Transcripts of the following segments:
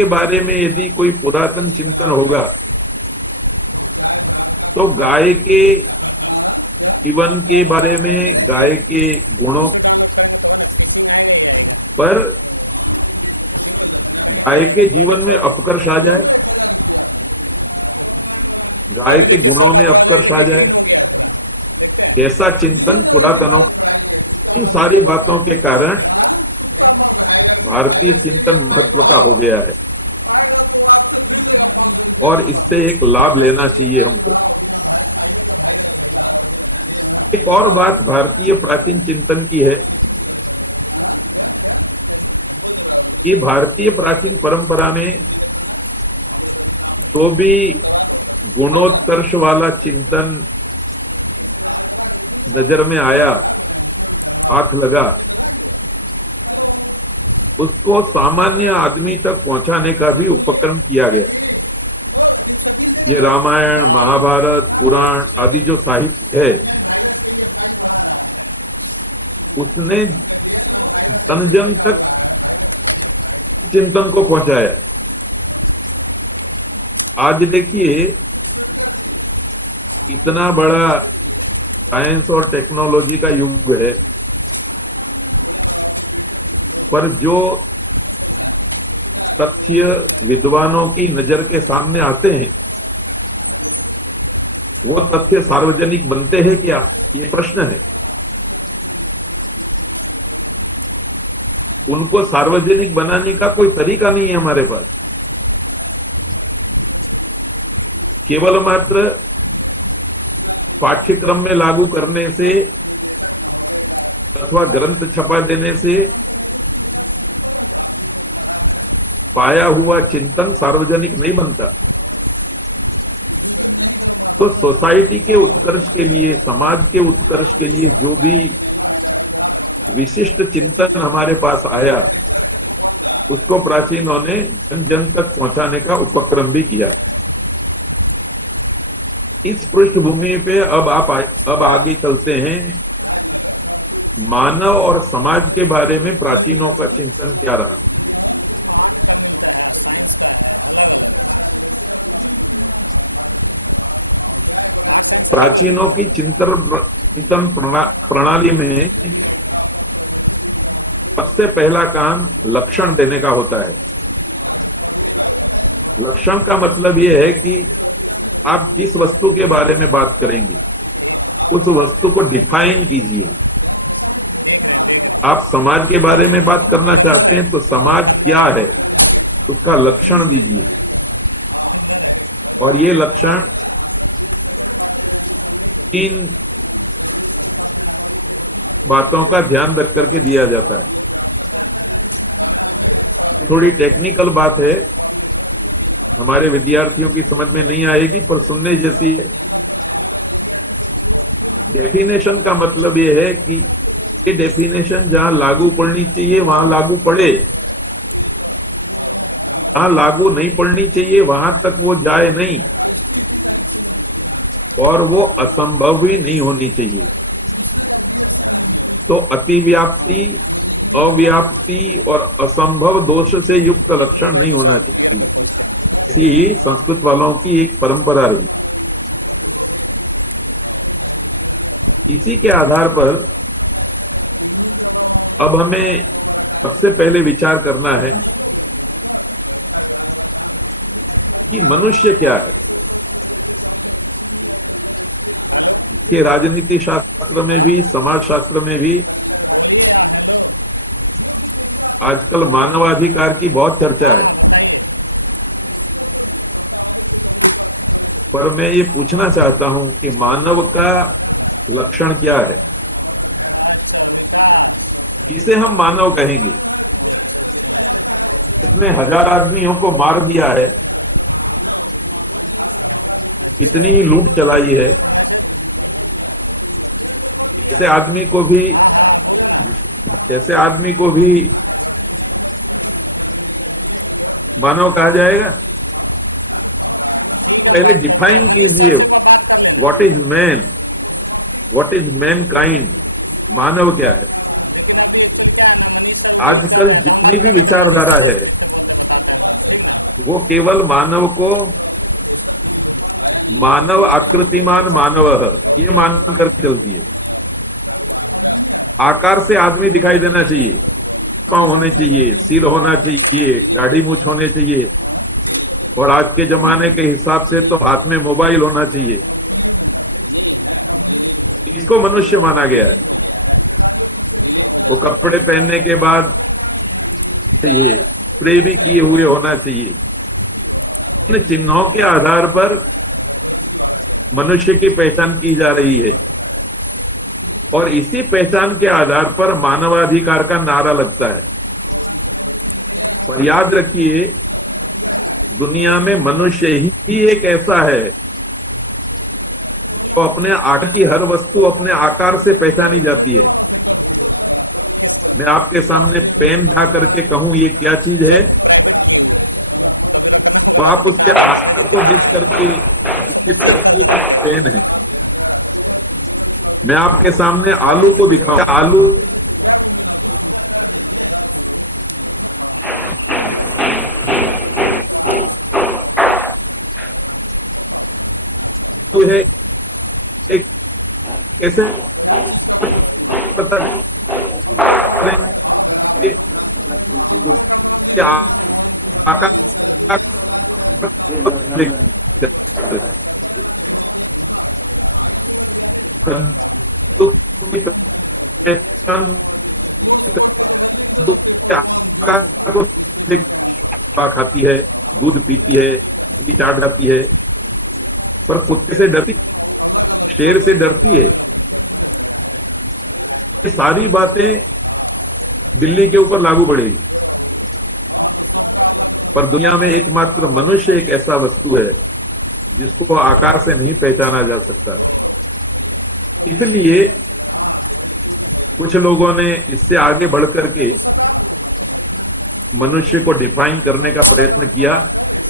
के बारे में यदि कोई पुरातन चिंतन होगा तो गाय के जीवन के बारे में, गाय के गुणों पर, गाय के जीवन में अपकर्ष आ जाए, गाय के गुणों में अपकर्ष आ जाए, ऐसा चिंतन पुरातनों, इन सारी बातों के कारण भारतीय चिंतन महत्व का हो गया है और इससे एक लाभ लेना चाहिए हमको। एक और बात भारतीय प्राचीन चिंतन की है कि भारतीय प्राचीन परंपरा में जो भी गुणोत्कर्ष वाला चिंतन नजर में आया, हाथ लगा, उसको सामान्य आदमी तक पहुंचाने का भी उपक्रम किया गया। ये रामायण, महाभारत, पुराण आदि जो साहित्य है, उसने जन जन तक चिंतन को पहुंचाया। आज देखिए, इतना बड़ा साइंस और टेक्नोलॉजी का युग है, पर जो तथ्य विद्वानों की नजर के सामने आते हैं, वो तथ्य सार्वजनिक बनते हैं क्या, ये प्रश्न है। उनको सार्वजनिक बनाने का कोई तरीका नहीं है हमारे पास। केवल मात्र पाठ्यक्रम में लागू करने से अथवा ग्रंथ छपा देने से पाया हुआ चिंतन सार्वजनिक नहीं बनता। तो सोसाइटी के उत्कर्ष के लिए, समाज के उत्कर्ष के लिए जो भी विशिष्ट चिंतन हमारे पास आया, उसको प्राचीनों ने जन जन तक पहुंचाने का उपक्रम भी किया। इस पृष्ठभूमि पे अब आगे चलते हैं। मानव और समाज के बारे में प्राचीनों का चिंतन क्या रहा। प्राचीनों की चिंतन प्रणाली में सबसे पहला काम लक्षण देने का होता है। लक्षण का मतलब यह है कि आप जिस वस्तु के बारे में बात करेंगे, उस वस्तु को डिफाइन कीजिए। आप समाज के बारे में बात करना चाहते हैं तो समाज क्या है, उसका लक्षण दीजिए। और ये लक्षण 3 बातों का ध्यान रख करके दिया जाता है। थोड़ी टेक्निकल बात है, हमारे विद्यार्थियों की समझ में नहीं आएगी, पर सुनने जैसी है। डेफिनेशन का मतलब यह है कि ये डेफिनेशन जहां लागू पड़नी चाहिए वहां लागू पड़े, जहां लागू नहीं पड़नी चाहिए वहां तक वो जाए नहीं, और वो असंभव भी नहीं होनी चाहिए। तो अतिव्याप्ति, अव्याप्ति और असंभव दोष से युक्त लक्षण नहीं होना चाहिए। इसी संस्कृत वालों की एक परंपरा रही। इसी के आधार पर अब हमें सबसे पहले विचार करना है कि मनुष्य क्या है। कि राजनीति शास्त्र में भी, समाज शास्त्र में भी आजकल मानवाधिकार की बहुत चर्चा है, पर मैं ये पूछना चाहता हूं कि मानव का लक्षण क्या है, किसे हम मानव कहेंगे। इसने 1000 आदमियों को मार दिया है, कितनी ही लूट चलाई है, ऐसे आदमी को भी मानव कहा जाएगा। पहले डिफाइन कीजिए, what is man, what is mankind, मानव क्या है। आजकल जितनी भी विचारधारा है, वो केवल मानव को मानव आकृतिमान मानव ये मानकर चलती है। आकार से आदमी दिखाई देना चाहिए, पांव होने चाहिए, सिर होना चाहिए, दाढ़ी मूछ होने चाहिए, और आज के जमाने के हिसाब से तो हाथ में मोबाइल होना चाहिए। इसको मनुष्य माना गया है। वो कपड़े पहनने के बाद चाहिए, स्प्रे भी किए हुए होना चाहिए। इन चिन्हों के आधार पर मनुष्य की पहचान की जा रही है, और इसी पहचान के आधार पर मानवाधिकार का नारा लगता है। और याद रखिए, दुनिया में मनुष्य ही एक ऐसा है जो अपने आकार की हर वस्तु अपने आकार से पहचानी जाती है। मैं आपके सामने पेन ढा करके कहूं ये क्या चीज है, तो आप उसके आकार को देख करके करेंगे कि पेन है। मैं आपके सामने आलू को दिखाऊं, आलू तो है एक कैसे पता क्या आकार खाती है, दूध पीती है, घी चाट जाती है, पर कुत्ते से डरती, शेर से डरती है। ये सारी बातें बिल्ली के ऊपर लागू पड़ेगी, पर दुनिया में एकमात्र मनुष्य एक ऐसा वस्तु है जिसको आकार से नहीं पहचाना जा सकता। इसलिए कुछ लोगों ने इससे आगे बढ़कर के मनुष्य को डिफाइन करने का प्रयत्न किया।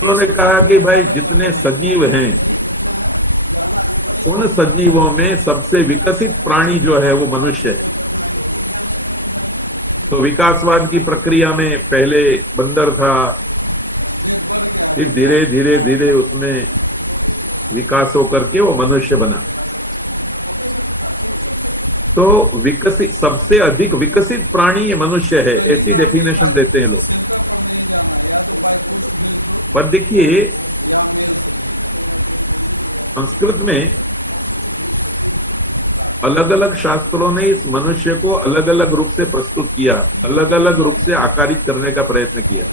उन्होंने कहा कि भाई जितने सजीव हैं उन सजीवों में सबसे विकसित प्राणी जो है वो मनुष्य है। तो विकासवाद की प्रक्रिया में पहले बंदर था, फिर धीरे धीरे धीरे उसमें विकास होकर के वो मनुष्य बना। तो विकसित, सबसे अधिक विकसित प्राणी ये मनुष्य है, ऐसी डेफिनेशन देते हैं लोग। पर देखिए, संस्कृत में अलग अलग शास्त्रों ने इस मनुष्य को अलग अलग रूप से प्रस्तुत किया, अलग अलग रूप से आकारित करने का प्रयत्न किया।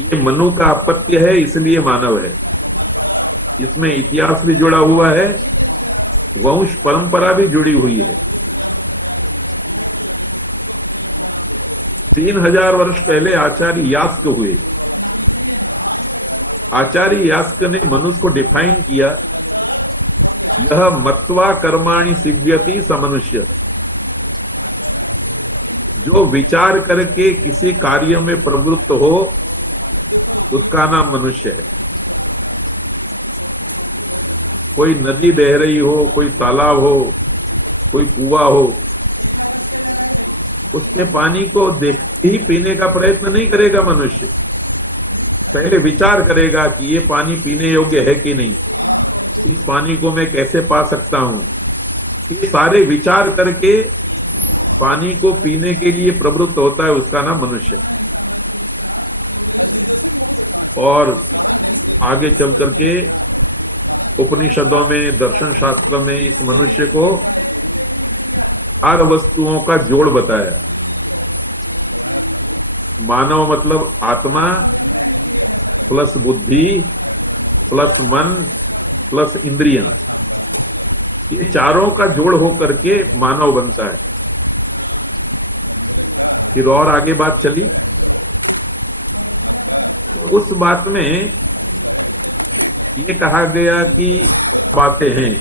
ये मनु का अपत्य है, इसलिए मानव है। इसमें इतिहास भी जुड़ा हुआ है, वंश परंपरा भी जुड़ी हुई है। 3000 वर्ष पहले आचार्य यास्क हुए। आचार्य यास्क ने मनुष्य को डिफाइन किया, यह मत्वा कर्माणि सिद्ध्यति समनुष्य। जो विचार करके किसी कार्य में प्रवृत्त हो उसका नाम मनुष्य है। कोई नदी बह रही हो, कोई तालाब हो, कोई कुआं हो, उसके पानी को देखते ही पीने का प्रयत्न नहीं करेगा मनुष्य। पहले विचार करेगा कि ये पानी पीने योग्य है कि नहीं, इस पानी को मैं कैसे पा सकता हूं। ये सारे विचार करके पानी को पीने के लिए प्रवृत्त होता है, उसका नाम मनुष्य है। और आगे चल करके उपनिषदों में, दर्शन शास्त्र में इस मनुष्य को 4 वस्तुओं का जोड़ बताया। मानव मतलब आत्मा प्लस बुद्धि प्लस मन प्लस इंद्रियां, ये चारों का जोड़ होकर के मानव बनता है। फिर और आगे बात चली तो उस बात में ये कहा गया कि बातें हैं,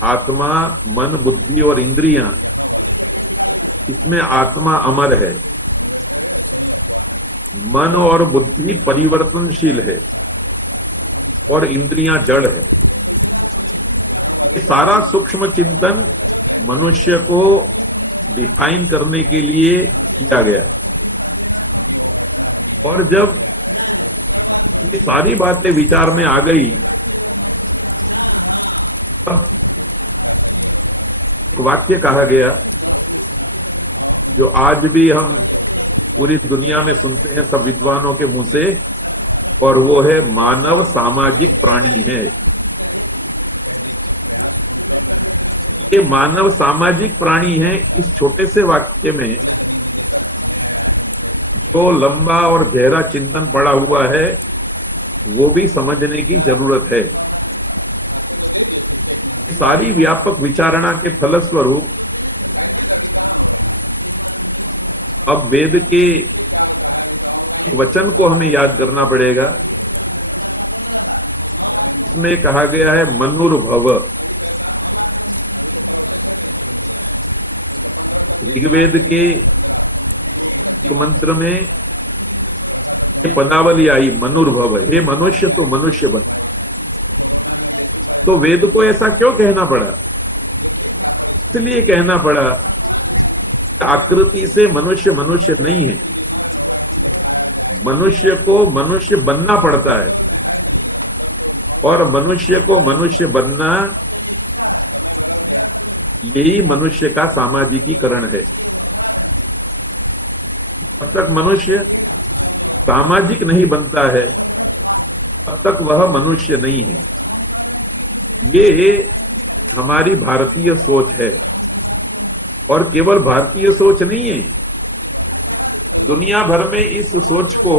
आत्मा, मन, बुद्धि और इंद्रियां, इसमें आत्मा अमर है, मन और बुद्धि परिवर्तनशील है, और इंद्रियां जड़ है। ये सारा सूक्ष्म चिंतन मनुष्य को डिफाइन करने के लिए किया गया। और जब ये सारी बातें विचार में आ गई, तब एक वाक्य कहा गया जो आज भी हम पूरी दुनिया में सुनते हैं सब विद्वानों के मुंह से, और वो है मानव सामाजिक प्राणी है। ये मानव सामाजिक प्राणी है, इस छोटे से वाक्य में जो लंबा और गहरा चिंतन पड़ा हुआ है वो भी समझने की जरूरत है। ये सारी व्यापक विचारणा के फलस्वरूप अब वेद के एक वचन को हमें याद करना पड़ेगा, इसमें कहा गया है मनुर्भव। ऋग्वेद के एक मंत्र में ये पदावली आई मनुर्भव, हे मनुष्य तो मनुष्य बन। तो वेद को ऐसा क्यों कहना पड़ा? इसलिए कहना पड़ा, आकृति से मनुष्य मनुष्य नहीं है, मनुष्य को मनुष्य बनना पड़ता है, और मनुष्य को मनुष्य बनना यही मनुष्य का सामाजिकीकरण है। जब तक मनुष्य सामाजिक नहीं बनता है तब तक वह मनुष्य नहीं है। ये हमारी भारतीय सोच है, और केवल भारतीय सोच नहीं है, दुनिया भर में इस सोच को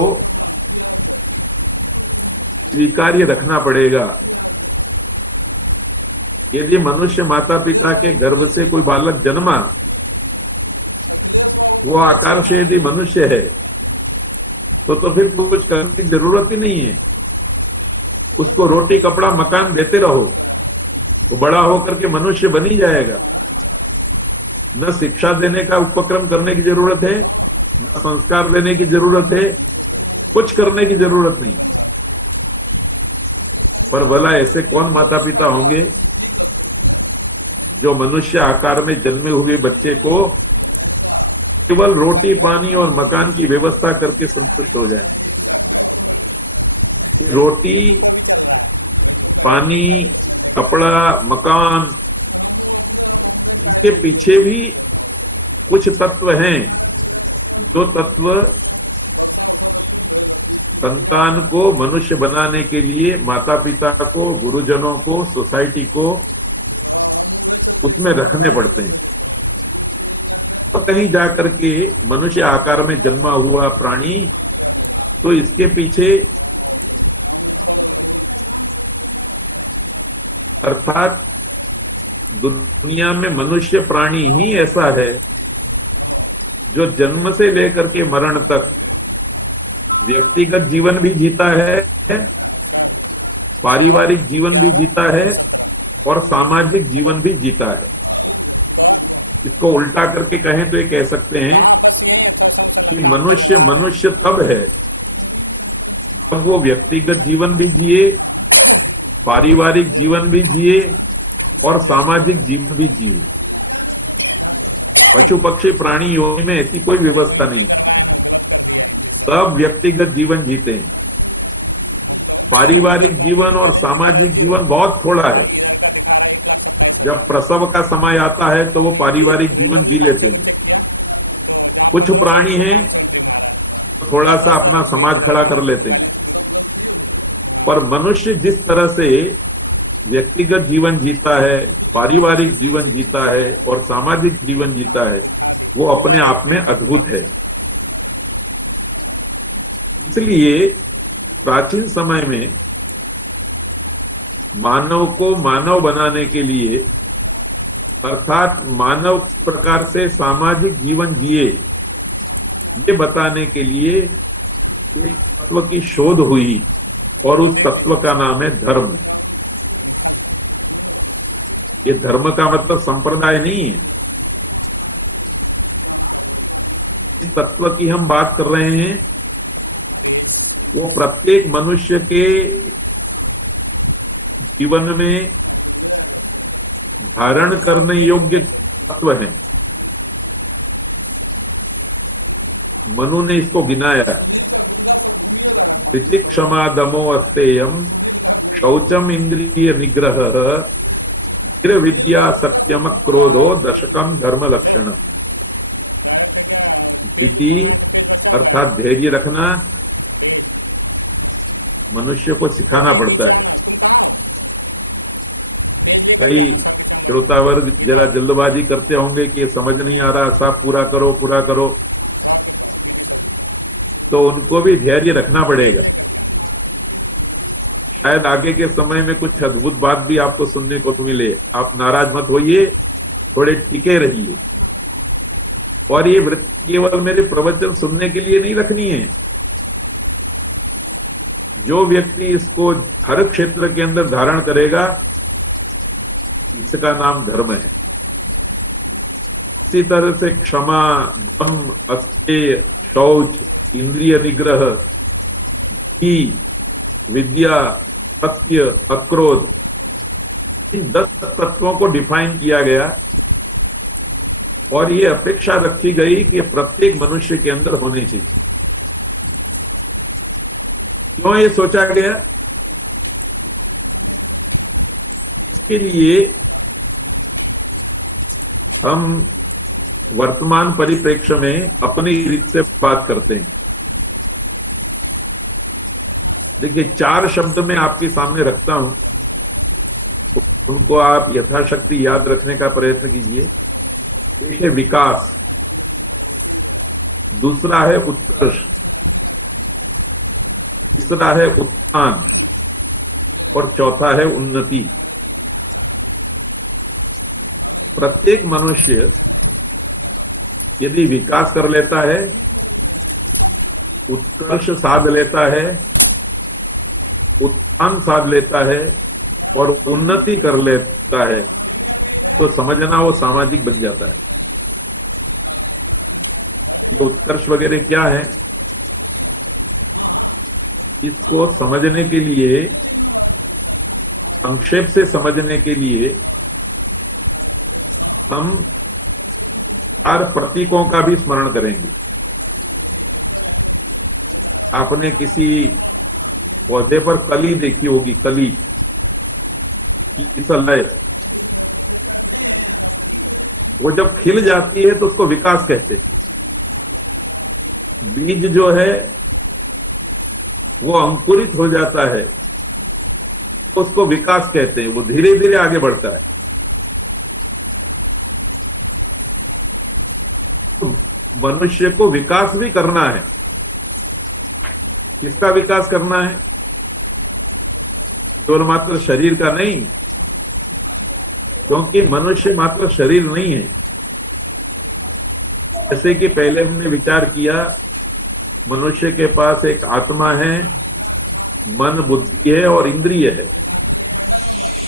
स्वीकार्य रखना पड़ेगा। यदि मनुष्य माता पिता के गर्भ से कोई बालक जन्मा, वो आकार से यदि मनुष्य है तो फिर कुछ करने की जरूरत ही नहीं है। उसको रोटी कपड़ा मकान देते रहो, वो बड़ा होकर के मनुष्य बन ही जाएगा। न शिक्षा देने का उपक्रम करने की जरूरत है, न संस्कार देने की जरूरत है, कुछ करने की जरूरत नहीं। पर भला ऐसे कौन माता पिता होंगे जो मनुष्य आकार में जन्मे हुए बच्चे को केवल रोटी पानी और मकान की व्यवस्था करके संतुष्ट हो जाए? रोटी पानी कपड़ा मकान, इसके पीछे भी कुछ तत्व हैं, जो तत्व संतान को मनुष्य बनाने के लिए माता पिता को, गुरुजनों को, सोसाइटी को उसमें रखने पड़ते हैं। तो कहीं जाकर के मनुष्य आकार में जन्मा हुआ प्राणी, तो इसके पीछे अर्थात दुनिया में मनुष्य प्राणी ही ऐसा है जो जन्म से लेकर के मरण तक व्यक्तिगत जीवन भी जीता है, पारिवारिक जीवन भी जीता है, और सामाजिक जीवन भी जीता है। इसको उल्टा करके कहें तो ये कह सकते हैं कि मनुष्य मनुष्य तब है जब वो व्यक्तिगत जीवन भी जिए, पारिवारिक जीवन भी जिए, और सामाजिक जीवन भी जिए। पशु पक्षी प्राणी योनि में ऐसी कोई व्यवस्था नहीं है, सब व्यक्तिगत जीवन जीते हैं। पारिवारिक जीवन और सामाजिक जीवन बहुत थोड़ा है। जब प्रसव का समय आता है तो वो पारिवारिक जीवन जी लेते हैं। कुछ प्राणी हैं तो थोड़ा सा अपना समाज खड़ा कर लेते हैं, पर मनुष्य जिस तरह से व्यक्तिगत जीवन जीता है, पारिवारिक जीवन जीता है और सामाजिक जीवन जीता है, वो अपने आप में अद्भुत है। इसलिए प्राचीन समय में मानव को मानव बनाने के लिए, अर्थात मानव प्रकार से सामाजिक जीवन जिए, ये बताने के लिए एक तत्व की शोध हुई, और उस तत्व का नाम है धर्म। ये धर्म का मतलब संप्रदाय नहीं है। इस तत्व की हम बात कर रहे हैं, वो प्रत्येक मनुष्य के जीवन में धारण करने योग्य तत्व है। मनु ने इसको गिनाया, तितिक्षमा दमो अस्तेयम शौचम इंद्रिय निग्रह धीर विद्या सत्यम क्रोधो दशकम धर्म लक्षण। धृति अर्थात धैर्य रखना मनुष्य को सिखाना पड़ता है। कई श्रोता वर्ग जरा जल्दबाजी करते होंगे कि ये समझ नहीं आ रहा, साहब पूरा करो पूरा करो, तो उनको भी धैर्य रखना पड़ेगा। शायद आगे के समय में कुछ अद्भुत बात भी आपको सुनने को मिले। आप नाराज मत होइए, थोड़े टिके रहिए। और ये वृत्ति केवल मेरे प्रवचन सुनने के लिए नहीं रखनी है। जो व्यक्ति इसको हर क्षेत्र के अंदर धारण करेगा, इसका नाम धर्म है। इसी तरह से क्षमा, दम, अस्तेय, शौच, इंद्रिय निग्रह, की विद्या, सत्य, अक्रोध, इन 10 तत्वों को डिफाइन किया गया और ये अपेक्षा रखी गई कि प्रत्येक मनुष्य के अंदर होने चाहिए। क्यों ये सोचा गया? इसके लिए हम वर्तमान परिप्रेक्ष्य में अपनी रीत से बात करते हैं। देखिए, 4 शब्द मैं आपके सामने रखता हूं, उनको आप यथाशक्ति याद रखने का प्रयत्न कीजिए। एक है विकास, दूसरा है उत्कर्ष, तीसरा है उत्थान और चौथा है उन्नति। प्रत्येक मनुष्य यदि विकास कर लेता है, उत्कर्ष साध लेता है, उत्थान साध लेता है और उन्नति कर लेता है, तो समझना वो सामाजिक बन जाता है। ये उत्कर्ष वगैरह क्या है, इसको समझने के लिए, संक्षेप से समझने के लिए हम 4 प्रतीकों का भी स्मरण करेंगे। आपने किसी पौधे पर कली देखी होगी, कली की सलय, वो जब खिल जाती है तो उसको विकास कहते हैं। बीज जो है वो अंकुरित हो जाता है तो उसको विकास कहते हैं, वो धीरे धीरे आगे बढ़ता है। तो मनुष्य को विकास भी करना है। किसका विकास करना है? केवल मात्र शरीर का नहीं, क्योंकि मनुष्य मात्र शरीर नहीं है। जैसे कि पहले हमने विचार किया, मनुष्य के पास एक आत्मा है, मन, बुद्धि है और इंद्रिय है।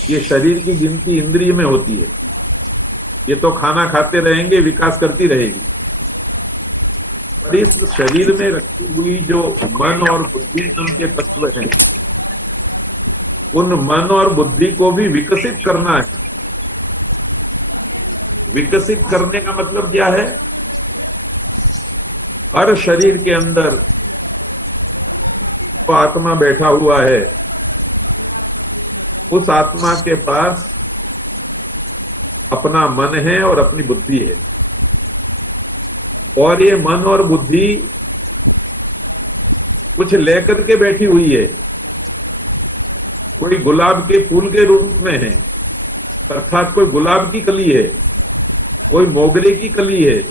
ये शरीर की गिनती इंद्रिय में होती है। ये तो खाना खाते रहेंगे, विकास करती रहेगी। और इस शरीर में रखी हुई जो मन और बुद्धि नाम के तत्व हैं, उन मन और बुद्धि को भी विकसित करना है। विकसित करने का मतलब क्या है? हर शरीर के अंदर तो आत्मा बैठा हुआ है, उस आत्मा के पास अपना मन है और अपनी बुद्धि है। और ये मन और बुद्धि कुछ लेकर के बैठी हुई है। कोई गुलाब के फूल के रूप में है, अर्थात कोई गुलाब की कली है, कोई मोगरे की कली है,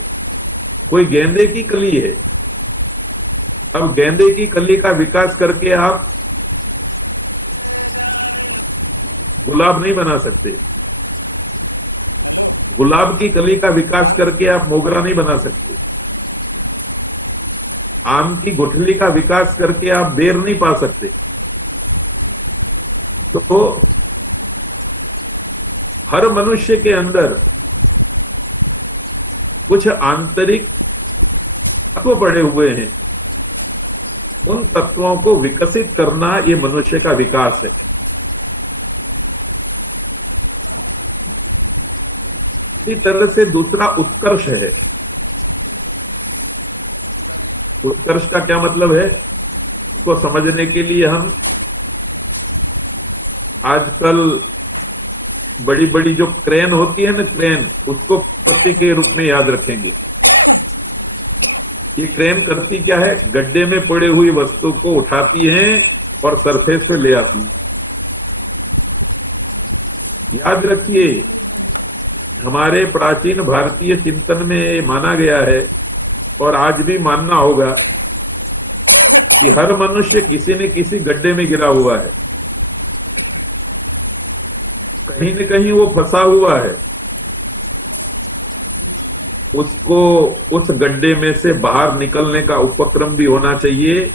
कोई गेंदे की कली है। अब गेंदे की कली का विकास करके आप गुलाब नहीं बना सकते। गुलाब की कली का विकास करके आप मोगरा नहीं बना सकते। आम की गुठली का विकास करके आप बेर नहीं पा सकते। तो हर मनुष्य के अंदर कुछ आंतरिक तत्व पड़े हुए हैं। उन तत्वों को विकसित करना ये मनुष्य का विकास है। इसी तरह से दूसरा उत्कर्ष है। उत्कर्ष का क्या मतलब है? इसको समझने के लिए हम आजकल बड़ी बड़ी जो क्रेन होती है ना, क्रेन, उसको प्रतीक के रूप में याद रखेंगे। ये क्रेन करती क्या है? गड्ढे में पड़ी हुई वस्तु को उठाती है और सरफेस पे ले आती है। याद रखिए, हमारे प्राचीन भारतीय चिंतन में ये माना गया है और आज भी मानना होगा कि हर मनुष्य किसी न किसी गड्ढे में गिरा हुआ है, कहीं न कहीं वो फंसा हुआ है। उसको उस गड्ढे में से बाहर निकलने का उपक्रम भी होना चाहिए।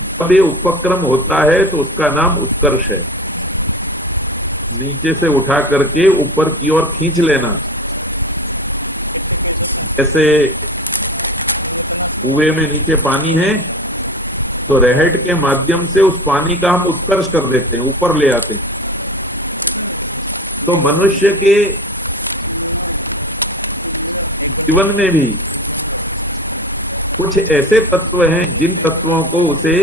जब ये उपक्रम होता है तो उसका नाम उत्कर्ष है। नीचे से उठा करके ऊपर की ओर खींच लेना। जैसे कुएं में नीचे पानी है तो रहट के माध्यम से उस पानी का हम उत्कर्ष कर देते हैं, ऊपर ले आते हैं। तो मनुष्य के जीवन में भी कुछ ऐसे तत्व हैं जिन तत्वों को उसे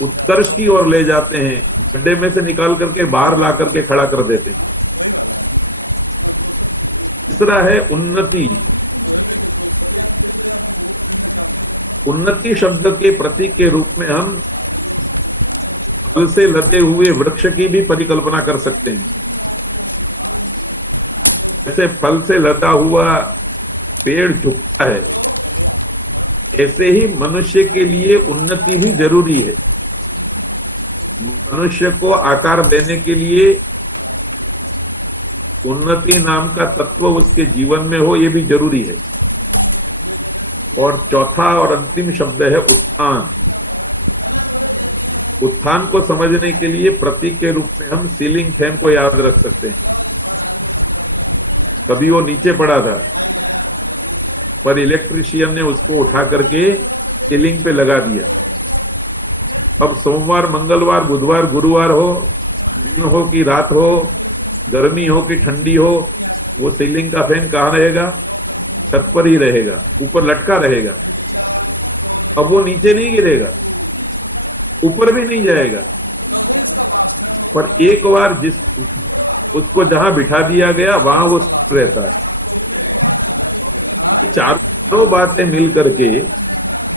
उत्कर्ष की ओर ले जाते हैं, गड्ढे में से निकाल करके बाहर ला करके खड़ा कर देते हैं। तीसरा है उन्नति। उन्नति शब्द के प्रतीक के रूप में हम फल से लदे हुए वृक्ष की भी परिकल्पना कर सकते हैं। जैसे फल से लदा हुआ पेड़ झुकता है, ऐसे ही मनुष्य के लिए उन्नति भी जरूरी है। मनुष्य को आकार देने के लिए उन्नति नाम का तत्व उसके जीवन में हो, यह भी जरूरी है। और चौथा और अंतिम शब्द है उत्थान। उत्थान को समझने के लिए प्रतीक के रूप में हम सीलिंग फैन को याद रख सकते हैं। कभी वो नीचे पड़ा था, पर इलेक्ट्रीशियन ने उसको उठा करके सीलिंग पे लगा दिया। अब सोमवार, मंगलवार, बुधवार, गुरुवार हो, दिन हो कि रात हो, गर्मी हो कि ठंडी हो, वो सीलिंग का फैन कहाँ रहेगा? छत पर ही रहेगा, ऊपर लटका रहेगा। अब वो नीचे नहीं गिरेगा, ऊपर भी नहीं जाएगा, पर एक बार उसको जहां बिठा दिया गया वहां वो स्थिर रहता है। ये चारों बातें मिलकर के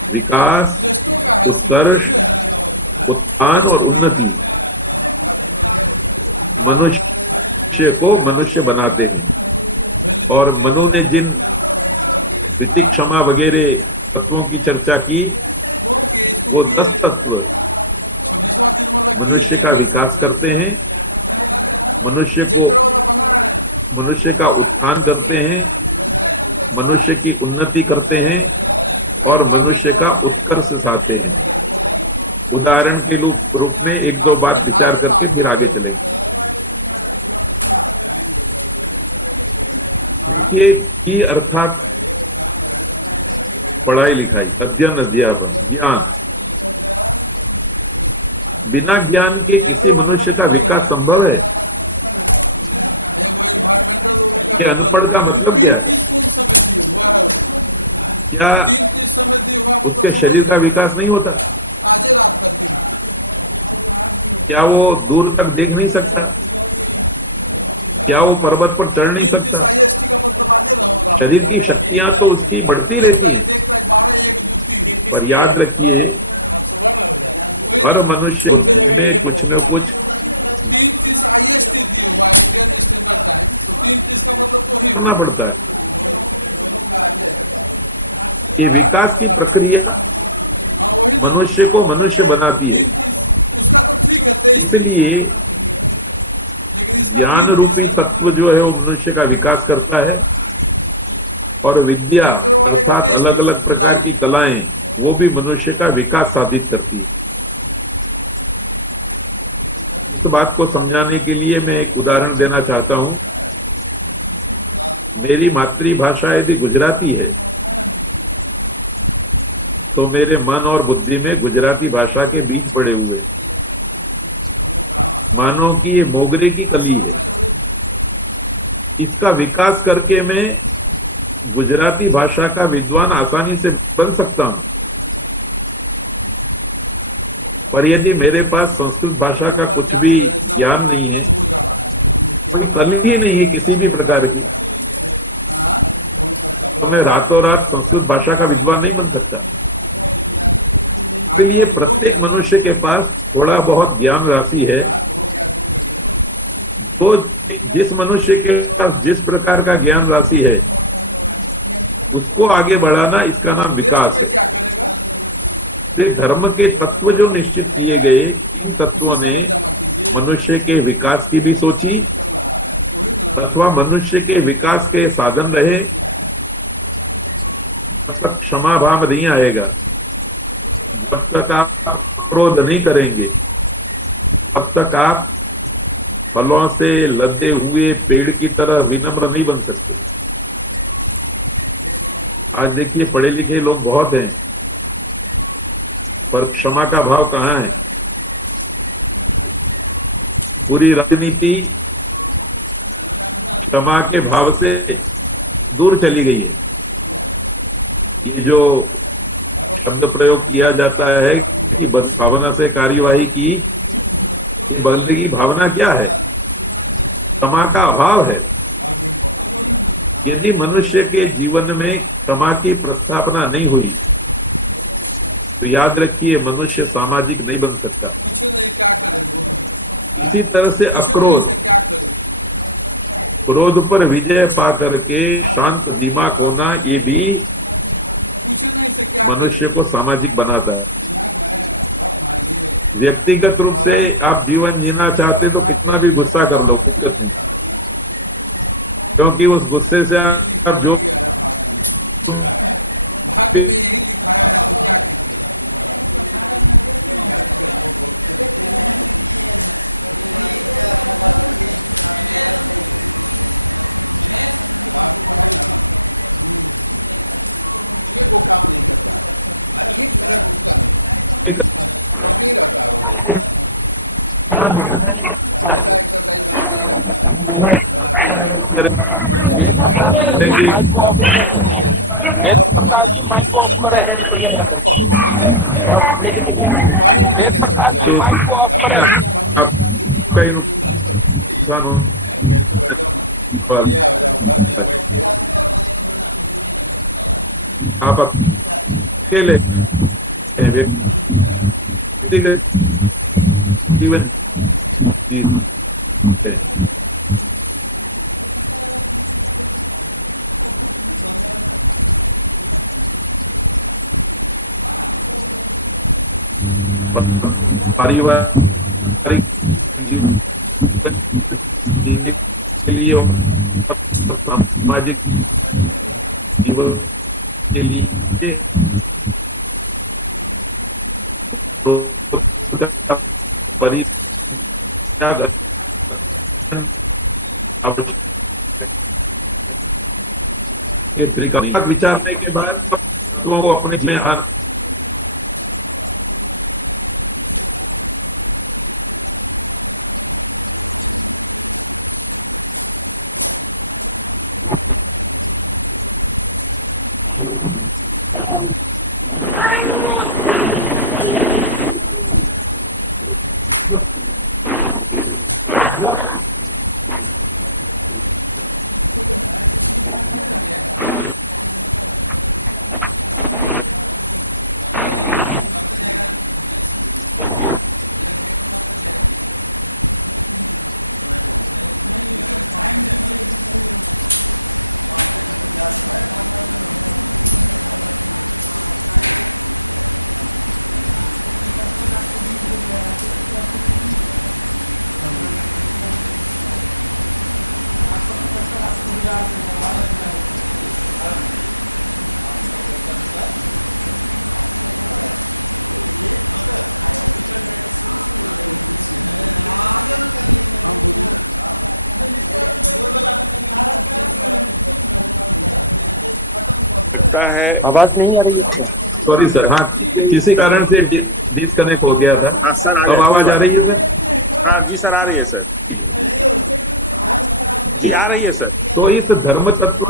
विकास, उत्कर्ष, उत्थान और उन्नति मनुष्य को मनुष्य बनाते हैं। और मनु ने जिन वृत्ति, क्षमा वगैरह तत्वों की चर्चा की, वो 10 तत्व मनुष्य का विकास करते हैं, मनुष्य का उत्थान करते हैं, मनुष्य की उन्नति करते हैं और मनुष्य का उत्कर्ष साधते हैं। उदाहरण के रूप में एक दो बात विचार करके फिर आगे चलेंगे। देखिए, की अर्थात पढ़ाई लिखाई, अध्ययन, अध्यापन, ज्ञान। बिना ज्ञान के किसी मनुष्य का विकास संभव है? ये अनपढ़ का मतलब क्या है? क्या उसके शरीर का विकास नहीं होता? क्या वो दूर तक देख नहीं सकता? क्या वो पर्वत पर चढ़ नहीं सकता? शरीर की शक्तियां तो उसकी बढ़ती रहती हैं, पर याद रखिए, हर मनुष्य बुद्धि में कुछ न कुछ करना पड़ता है। ये विकास की प्रक्रिया मनुष्य को मनुष्य बनाती है। इसलिए ज्ञान रूपी तत्व जो है वो मनुष्य का विकास करता है, और विद्या अर्थात अलग अलग प्रकार की कलाएं वो भी मनुष्य का विकास साधित करती है। इस बात को समझाने के लिए मैं एक उदाहरण देना चाहता हूं। मेरी मातृभाषा यदि गुजराती है तो मेरे मन और बुद्धि में गुजराती भाषा के बीज पड़े हुए हैं। मानो कि ये मोगरे की कली है, इसका विकास करके मैं गुजराती भाषा का विद्वान आसानी से बन सकता हूं। पर यदि मेरे पास संस्कृत भाषा का कुछ भी ज्ञान नहीं है, कोई कल ही नहीं है किसी भी प्रकार की, तो मैं रातों रात संस्कृत भाषा का विद्वान नहीं बन सकता। इसलिए प्रत्येक मनुष्य के पास थोड़ा बहुत ज्ञान राशि है। जो जिस मनुष्य के पास जिस प्रकार का ज्ञान राशि है उसको आगे बढ़ाना, इसका नाम विकास है। फिर धर्म के तत्व जो निश्चित किए गए, इन तत्वों ने मनुष्य के विकास की भी सोची, अथवा मनुष्य के विकास के साधन रहे। जब तक क्षमा भाव नहीं आएगा, जब तक आप क्रोध नहीं करेंगे, तब तक आप फलों से लदे हुए पेड़ की तरह विनम्र नहीं बन सकते। आज देखिए पढ़े लिखे लोग बहुत हैं, पर क्षमा का भाव कहाँ है? पूरी राजनीति क्षमा के भाव से दूर चली गई है। ये जो शब्द प्रयोग किया जाता है कि भावना से कार्यवाही की, ये बदलने की भावना क्या है? क्षमा का अभाव है। यदि मनुष्य के जीवन में क्षमा की प्रस्थापना नहीं हुई तो याद रखिए मनुष्य सामाजिक नहीं बन सकता। इसी तरह से अक्रोध, क्रोध पर विजय पा करके शांत दिमाग होना, ये भी मनुष्य को सामाजिक बनाता है। व्यक्तिगत रूप से आप जीवन जीना चाहते तो कितना भी गुस्सा कर लो, कोई दिक्कत नहीं, क्योंकि उस गुस्से से आप जो आपका नुकसान हो। आप अकेले जीवन पारिवारिक जीवन के लिए और सामाजिक जीवन के लिए परित्याग के तरीका विचारने के बाद तत्वों को अपने में लगता है। आवाज नहीं आ रही है? सॉरी सर, हाँ किसी कारण से डिस्कनेक्ट हो गया था। हाँ सर, अब आवाज आ रही है सर? हाँ जी सर, आ रही है सर। जी आ रही है सर। तो इस धर्म तत्व,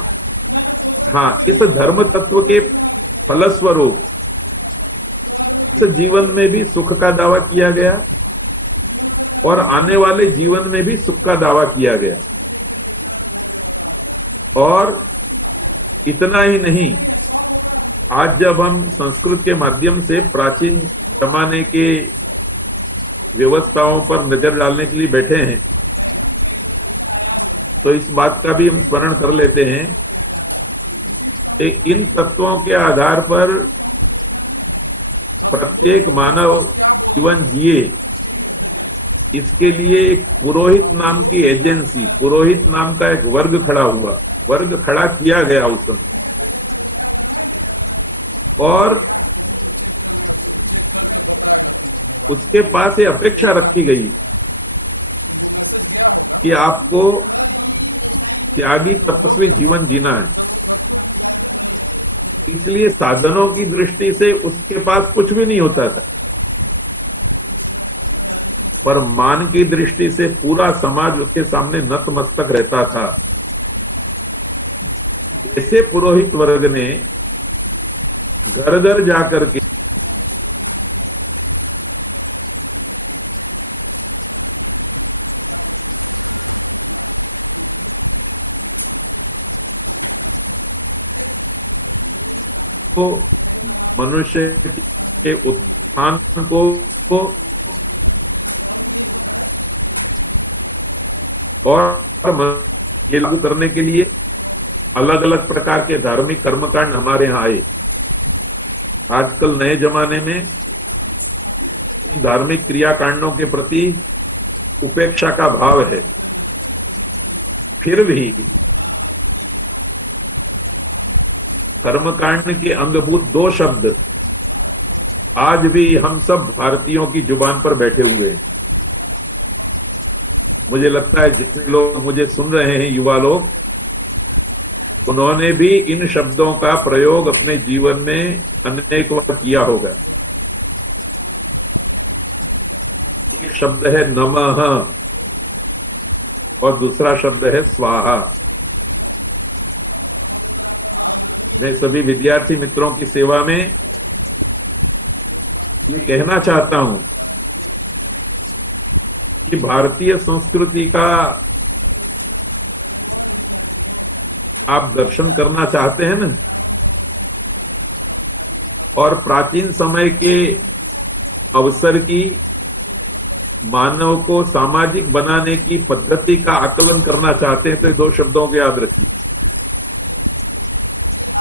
हाँ इस धर्म तत्व के फलस्वरूप इस जीवन में भी सुख का दावा किया गया और आने वाले जीवन में भी सुख का दावा किया गया। और इतना ही नहीं, आज जब हम संस्कृत के माध्यम से प्राचीन जमाने के व्यवस्थाओं पर नजर डालने के लिए बैठे हैं, तो इस बात का भी हम स्मरण कर लेते हैं कि इन तत्वों के आधार पर प्रत्येक मानव जीवन जिए, इसके लिए एक पुरोहित नाम की एजेंसी, पुरोहित नाम का एक वर्ग खड़ा हुआ, वर्ग खड़ा किया गया उस समय। और उसके पास ये अपेक्षा रखी गई कि आपको त्यागी तपस्वी जीवन जीना है। इसलिए साधनों की दृष्टि से उसके पास कुछ भी नहीं होता था, पर मान की दृष्टि से पूरा समाज उसके सामने नतमस्तक रहता था। ऐसे पुरोहित वर्ग ने घर घर जाकर के तो मनुष्य के उत्थान को और ये लागू करने के लिए अलग अलग प्रकार के धार्मिक कर्मकांड हमारे यहाँ आए। आजकल नए जमाने में धार्मिक क्रियाकांडों के प्रति उपेक्षा का भाव है, फिर भी कर्मकांड के अंगभूत दो शब्द आज भी हम सब भारतीयों की जुबान पर बैठे हुए हैं। मुझे लगता है जितने लोग मुझे सुन रहे हैं, युवा लोग, उन्होंने भी इन शब्दों का प्रयोग अपने जीवन में अनेक बार किया होगा। एक शब्द है नमः और दूसरा शब्द है स्वाहा। मैं सभी विद्यार्थी मित्रों की सेवा में ये कहना चाहता हूं कि भारतीय संस्कृति का आप दर्शन करना चाहते हैं ना, और प्राचीन समय के अवसर की, मानव को सामाजिक बनाने की पद्धति का आकलन करना चाहते हैं, तो ये दो शब्दों को याद रखिए।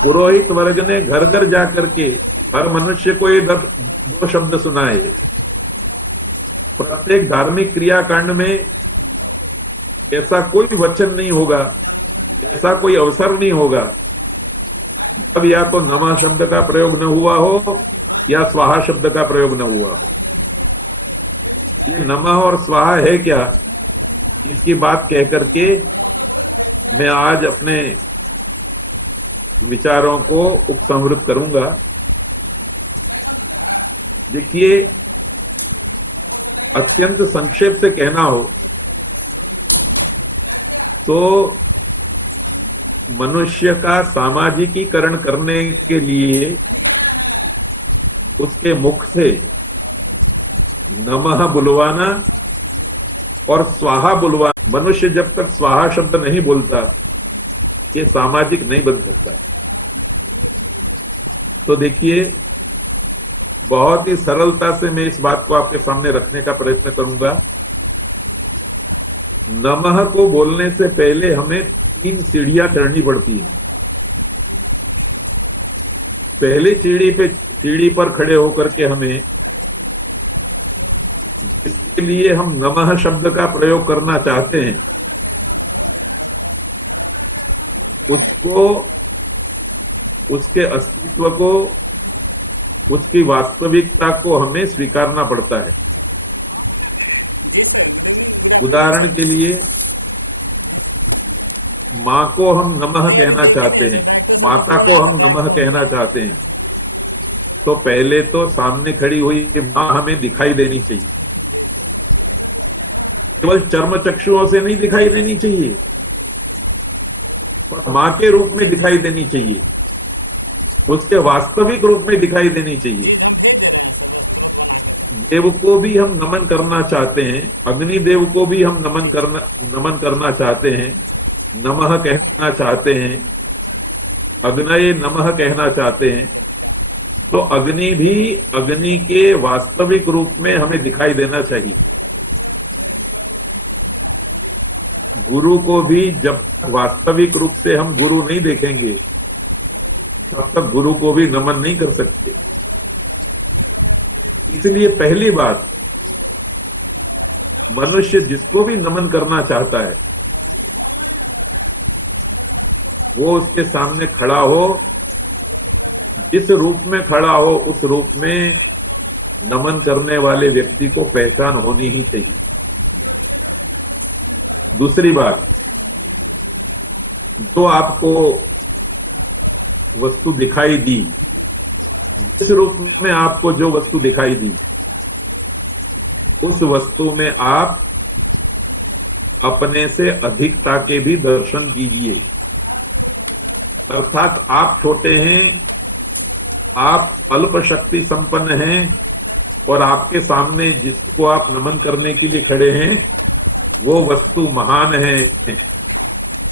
पुरोहित वर्ग ने घर घर जाकर के हर मनुष्य को ये दो शब्द सुनाए। प्रत्येक धार्मिक क्रियाकांड में ऐसा कोई वचन नहीं होगा, ऐसा कोई अवसर नहीं होगा तब या तो नमः शब्द का प्रयोग न हुआ हो या स्वाहा शब्द का प्रयोग न हुआ हो। ये नमः और स्वाहा है क्या, इसकी बात कह करके मैं आज अपने विचारों को उपसंहृत करूंगा। देखिए, अत्यंत संक्षेप से कहना हो तो मनुष्य का सामाजिकीकरण करने के लिए उसके मुख से नमः बुलवाना और स्वाहा बुलवाना। मनुष्य जब तक स्वाहा शब्द नहीं बोलता, ये सामाजिक नहीं बन सकता। तो देखिए, बहुत ही सरलता से मैं इस बात को आपके सामने रखने का प्रयत्न करूंगा। नमः को बोलने से पहले हमें 3 सीढ़ियां चढ़नी पड़ती है। पहली सीढ़ी पर खड़े होकर के हमें, जिसके लिए हम नमः शब्द का प्रयोग करना चाहते हैं, उसको, उसके अस्तित्व को, उसकी वास्तविकता को हमें स्वीकारना पड़ता है। उदाहरण के लिए, मां को हम नमः कहना चाहते हैं, माता को हम नमः कहना चाहते हैं, तो पहले तो सामने खड़ी हुई मां हमें दिखाई देनी चाहिए। केवल चर्म चक्षुओं से नहीं दिखाई देनी चाहिए, और मां के रूप में दिखाई देनी चाहिए, उसके वास्तविक रूप में दिखाई देनी चाहिए। देव को भी हम नमन करना चाहते हैं, अग्नि देव को भी हम नमन करना चाहते हैं, नमः कहना चाहते हैं, अग्नये नमः कहना चाहते हैं। तो अग्नि भी अग्नि के वास्तविक रूप में हमें दिखाई देना चाहिए। गुरु को भी जब तक वास्तविक रूप से हम गुरु नहीं देखेंगे तब तक गुरु को भी नमन नहीं कर सकते। इसलिए पहली बात, मनुष्य जिसको भी नमन करना चाहता है वो उसके सामने खड़ा हो, जिस रूप में खड़ा हो उस रूप में नमन करने वाले व्यक्ति को पहचान होनी ही चाहिए। दूसरी बात, जो आपको वस्तु दिखाई दी, जिस रूप में आपको जो वस्तु दिखाई दी, उस वस्तु में आप अपने से अधिकता के भी दर्शन कीजिए। अर्थात आप छोटे हैं, आप अल्प शक्ति संपन्न हैं, और आपके सामने जिसको आप नमन करने के लिए खड़े हैं वो वस्तु महान है,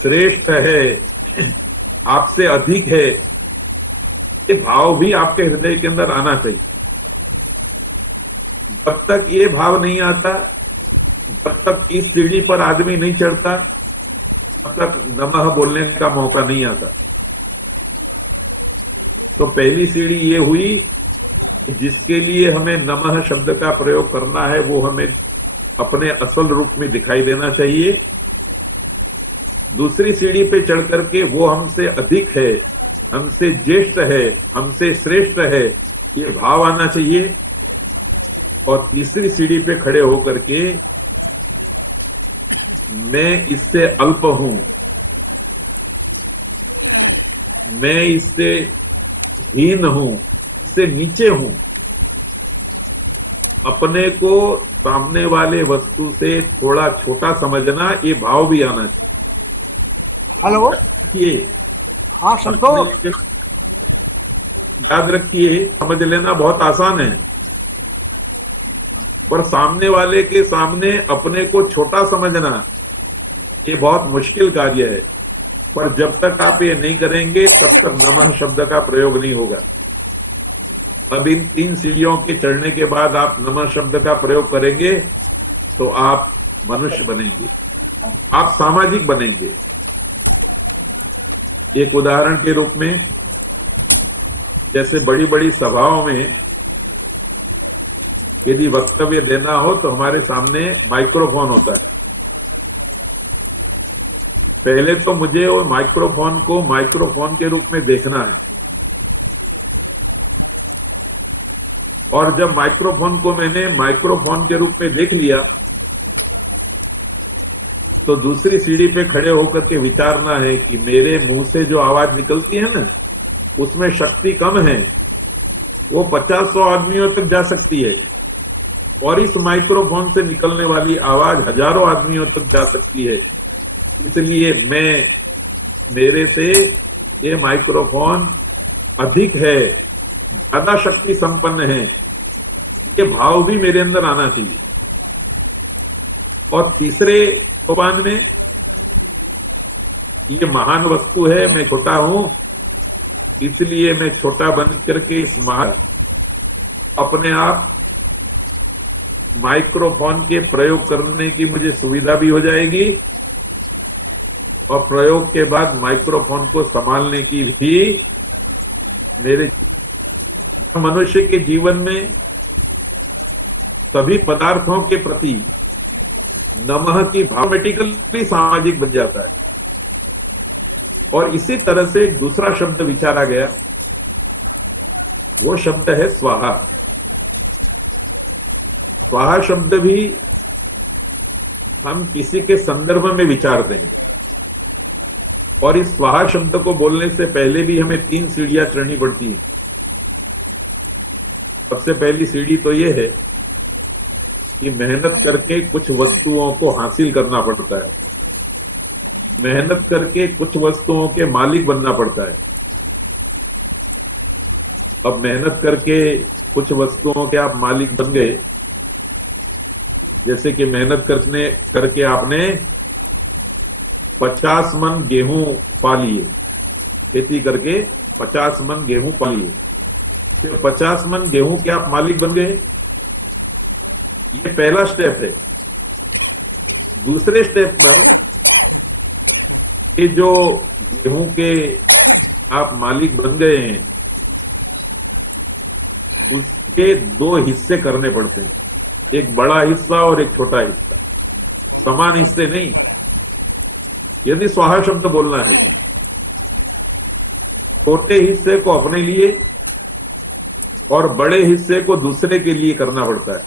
श्रेष्ठ है, आपसे अधिक है। ये भाव भी आपके हृदय के अंदर आना चाहिए। जब तक ये भाव नहीं आता, जब तक इस सीढ़ी पर आदमी नहीं चढ़ता, तब तक नमः बोलने का मौका नहीं आता। तो पहली सीढ़ी ये हुई कि जिसके लिए हमें नमः शब्द का प्रयोग करना है वो हमें अपने असल रूप में दिखाई देना चाहिए। दूसरी सीढ़ी पे चढ़ करके वो हमसे अधिक है, हमसे ज्येष्ठ है, हमसे श्रेष्ठ है, ये भाव आना चाहिए। और तीसरी सीढ़ी पे खड़े होकर के मैं इससे अल्प हूं, मैं इससे हीन हूं, इससे नीचे हूं, अपने को सामने वाले वस्तु से थोड़ा छोटा समझना, ये भाव भी आना चाहिए। हेलो, रखिए, हाँ संतो, याद रखिए, समझ लेना बहुत आसान है, पर सामने वाले के सामने अपने को छोटा समझना ये बहुत मुश्किल कार्य है। पर जब तक आप ये नहीं करेंगे तब तक नमः शब्द का प्रयोग नहीं होगा। अब इन 3 सीढ़ियों के चढ़ने के बाद आप नमः शब्द का प्रयोग करेंगे तो आप मनुष्य बनेंगे, आप सामाजिक बनेंगे। एक उदाहरण के रूप में, जैसे बड़ी बड़ी सभाओं में यदि वक्तव्य देना हो तो हमारे सामने माइक्रोफोन होता है। पहले तो मुझे वो माइक्रोफोन को माइक्रोफोन के रूप में देखना है, और जब माइक्रोफोन को मैंने माइक्रोफोन के रूप में देख लिया तो दूसरी सीढ़ी पे खड़े होकर के विचारना है कि मेरे मुंह से जो आवाज निकलती है ना, उसमें शक्ति कम है, वो 50-100 आदमियों तक जा सकती है, और इस माइक्रोफोन से निकलने वाली आवाज हजारों आदमियों तक जा सकती है। इसलिए मेरे से ये माइक्रोफोन अधिक है, ज्यादा शक्ति संपन्न है, ये भाव भी मेरे अंदर आना चाहिए। और तीसरे सोपान में, ये महान वस्तु है, मैं छोटा हूं, इसलिए मैं छोटा बन करके इस महान अपने आप माइक्रोफोन के प्रयोग करने की मुझे सुविधा भी हो जाएगी, और प्रयोग के बाद माइक्रोफोन को संभालने की भी मेरे मनुष्य के जीवन में सभी पदार्थों के प्रति नमः की ऑटोमेटिकली सामाजिक बन जाता है। और इसी तरह से एक दूसरा शब्द विचारा गया, वो शब्द है स्वाहा। स्वाहा शब्द भी हम किसी के संदर्भ में विचारते हैं, और इस स्वाहा शब्द को बोलने से पहले भी हमें 3 सीढ़ियां चढ़नी पड़ती हैं। सबसे पहली सीढ़ी तो ये है कि मेहनत करके कुछ वस्तुओं को हासिल करना पड़ता है, मेहनत करके कुछ वस्तुओं के मालिक बनना पड़ता है। अब मेहनत करके कुछ वस्तुओं के आप मालिक बन गए, जैसे कि मेहनत करके आपने 50 मन गेहूं पा लिए, खेती करके 50 मन गेहूं पा लिए, तो 50 मन गेहूं के आप मालिक बन गए। ये पहला स्टेप है। दूसरे स्टेप पर ये जो गेहूं के आप मालिक बन गए हैं, उसके 2 हिस्से करने पड़ते हैं, एक बड़ा हिस्सा और एक छोटा हिस्सा, समान हिस्से नहीं। यदि स्वाहा शब्द बोलना है तो छोटे हिस्से को अपने लिए और बड़े हिस्से को दूसरे के लिए करना पड़ता है।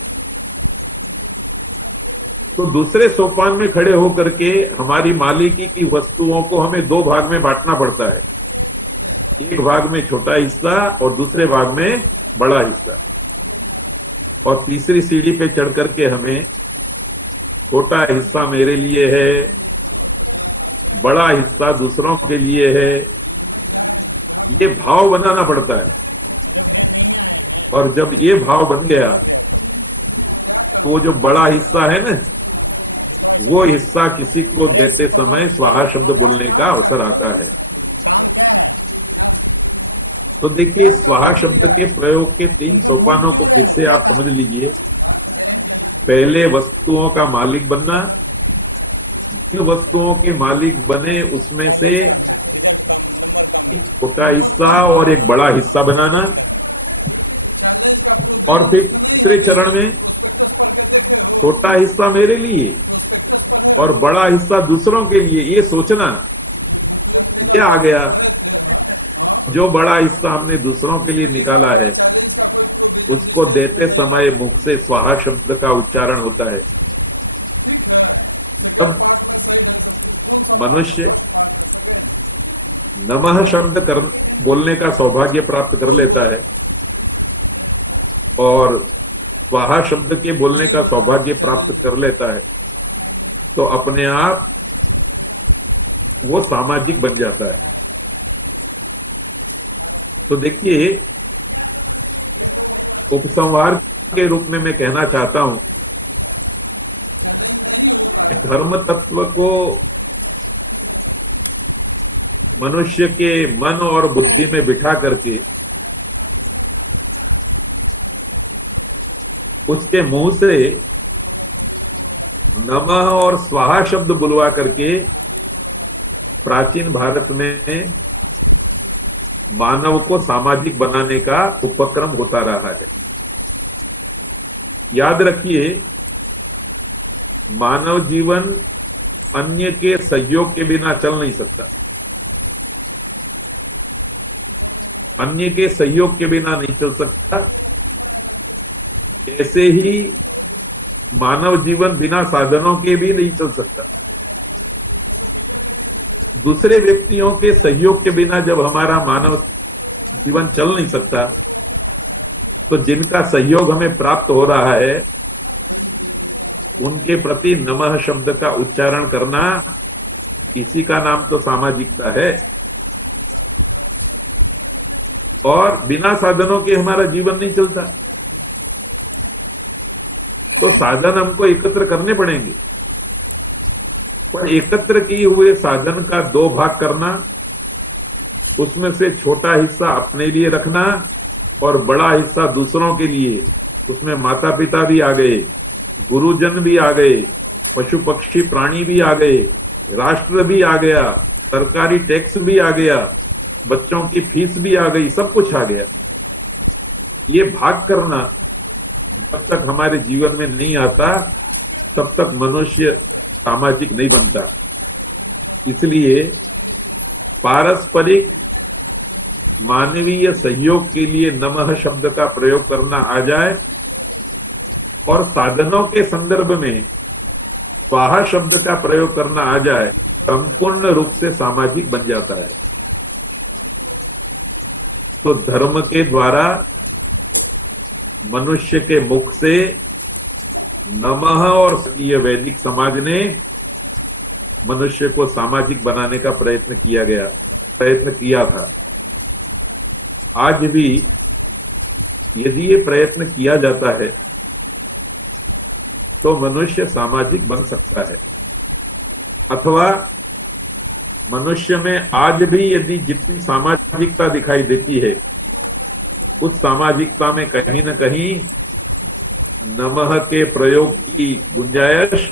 तो दूसरे सोपान में खड़े होकर के हमारी मालिकी की वस्तुओं को हमें 2 भाग में बांटना पड़ता है, एक भाग में छोटा हिस्सा और दूसरे भाग में बड़ा हिस्सा। और तीसरी सीढ़ी पे चढ़ करके हमें छोटा हिस्सा मेरे लिए है, बड़ा हिस्सा दूसरों के लिए है, ये भाव बनाना पड़ता है। और जब ये भाव बन गया तो जो बड़ा हिस्सा है ना, वो हिस्सा किसी को देते समय स्वाहा शब्द बोलने का अवसर आता है। तो देखिए, स्वाहा शब्द के प्रयोग के 3 सोपानों को फिर से आप समझ लीजिए। पहले वस्तुओं का मालिक बनना, जिन वस्तुओं के मालिक बने उसमें से एक छोटा हिस्सा और एक बड़ा हिस्सा बनाना, और फिर तीसरे चरण में छोटा हिस्सा मेरे लिए और बड़ा हिस्सा दूसरों के लिए, ये सोचना। ये आ गया, जो बड़ा हिस्सा हमने दूसरों के लिए निकाला है उसको देते समय मुख से स्वाहा शब्द का उच्चारण होता है। तब मनुष्य नमः शब्द बोलने का सौभाग्य प्राप्त कर लेता है और स्वाहा शब्द के बोलने का सौभाग्य प्राप्त कर लेता है, तो अपने आप वो सामाजिक बन जाता है। तो देखिए, उपसंहार के रूप में मैं कहना चाहता हूं, धर्म तत्व को मनुष्य के मन और बुद्धि में बिठा करके उसके मुंह से नमः और स्वाहा शब्द बुलवा करके प्राचीन भारत में मानव को सामाजिक बनाने का उपक्रम होता रहा है। याद रखिए, मानव जीवन अन्य के सहयोग के बिना चल नहीं सकता, अन्य के सहयोग के बिना नहीं चल सकता। ऐसे ही मानव जीवन बिना साधनों के भी नहीं चल सकता। दूसरे व्यक्तियों के सहयोग के बिना जब हमारा मानव जीवन चल नहीं सकता, तो जिनका सहयोग हमें प्राप्त हो रहा है उनके प्रति नमः शब्द का उच्चारण करना, इसी का नाम तो सामाजिकता है। और बिना साधनों के हमारा जीवन नहीं चलता, तो साधन हमको एकत्र करने पड़ेंगे। पर एकत्र किए हुए साधन का 2 भाग करना, उसमें से छोटा हिस्सा अपने लिए रखना और बड़ा हिस्सा दूसरों के लिए। उसमें माता पिता भी आ गए, गुरुजन भी आ गए, पशु पक्षी प्राणी भी आ गए, राष्ट्र भी आ गया, सरकारी टैक्स भी आ गया, बच्चों की फीस भी आ गई, सब कुछ आ गया। ये भाग करना जब तक हमारे जीवन में नहीं आता, तब तक मनुष्य सामाजिक नहीं बनता। इसलिए पारस्परिक मानवीय सहयोग के लिए नमः शब्द का प्रयोग करना आ जाए और साधनों के संदर्भ में स्वाहा शब्द का प्रयोग करना आ जाए, संपूर्ण रूप से सामाजिक बन जाता है। तो धर्म के द्वारा मनुष्य के मुख से नमः, और ये वैदिक समाज ने मनुष्य को सामाजिक बनाने का प्रयत्न किया था। आज भी यदि ये प्रयत्न किया जाता है तो मनुष्य सामाजिक बन सकता है, अथवा मनुष्य में आज भी यदि जितनी सामाजिकता दिखाई देती है उस सामाजिकता में कहीं न कहीं नमः के प्रयोग की गुंजाइश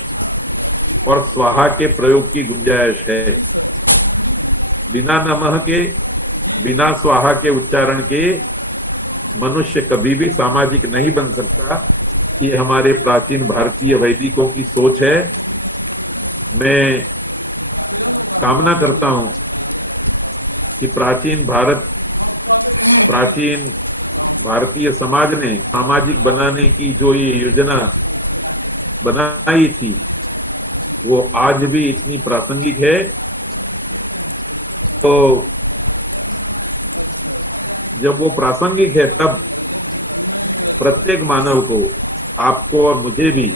और स्वाहा के प्रयोग की गुंजाइश है। बिना नमः के, बिना स्वाहा के उच्चारण के मनुष्य कभी भी सामाजिक नहीं बन सकता। ये हमारे प्राचीन भारतीय वैदिकों की सोच है। मैं कामना करता हूं कि प्राचीन भारतीय समाज ने सामाजिक बनाने की जो ये योजना बनाई थी वो आज भी इतनी प्रासंगिक है। तो जब वो प्रासंगिक है तब प्रत्येक मानव को, आपको और मुझे भी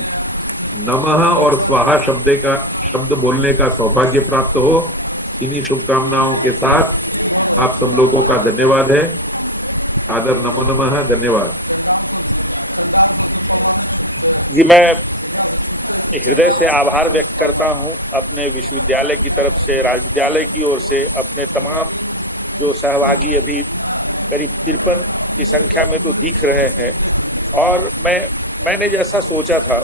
नमः और स्वाहा शब्द बोलने का सौभाग्य प्राप्त हो। इन्हीं शुभकामनाओं के साथ आप सब लोगों का धन्यवाद है। आदर नमो नमः। धन्यवाद जी, मैं हृदय से आभार व्यक्त करता हूं अपने विश्वविद्यालय की तरफ से, राजविद्यालय की ओर से, अपने तमाम जो सहभागी अभी करीब 53 की संख्या में तो दिख रहे हैं। और मैंने जैसा सोचा था,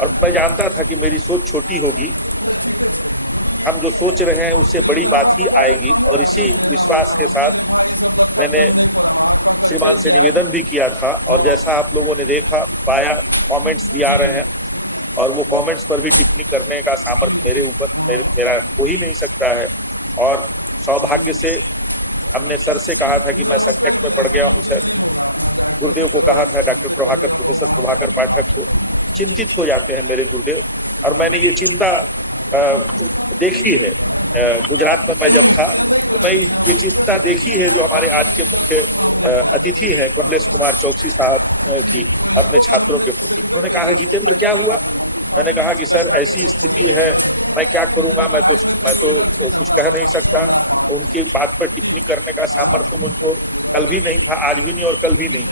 और मैं जानता था कि मेरी सोच छोटी होगी, हम जो सोच रहे हैं उससे बड़ी बात ही आएगी। और इसी विश्वास के साथ मैंने श्रीमान से निवेदन भी किया था, और जैसा आप लोगों ने देखा, पाया, कमेंट्स भी आ रहे हैं, और वो कमेंट्स पर भी टिप्पणी करने का सामर्थ्य मेरा हो ही नहीं सकता है। और सौभाग्य से हमने सर से कहा था कि मैं संकट में पड़ गया हूं सर, गुरुदेव को कहा था, प्रोफेसर प्रभाकर पाठक को, चिंतित हो जाते हैं मेरे गुरुदेव। और मैंने ये चिंता देखी है। गुजरात में मैं जब था तो मैं ये चिंता देखी है जो हमारे आज के मुख्य अतिथि हैं कमलेश कुमार चौकसी साहब की अपने छात्रों के प्रति। उन्होंने कहा, जितेंद्र क्या हुआ? मैंने कहा कि सर ऐसी स्थिति है, मैं क्या करूंगा, मैं तो कुछ कह नहीं सकता। उनकी बात पर टिप्पणी करने का सामर्थ्य मुझको कल भी नहीं था, आज भी नहीं और कल भी नहीं।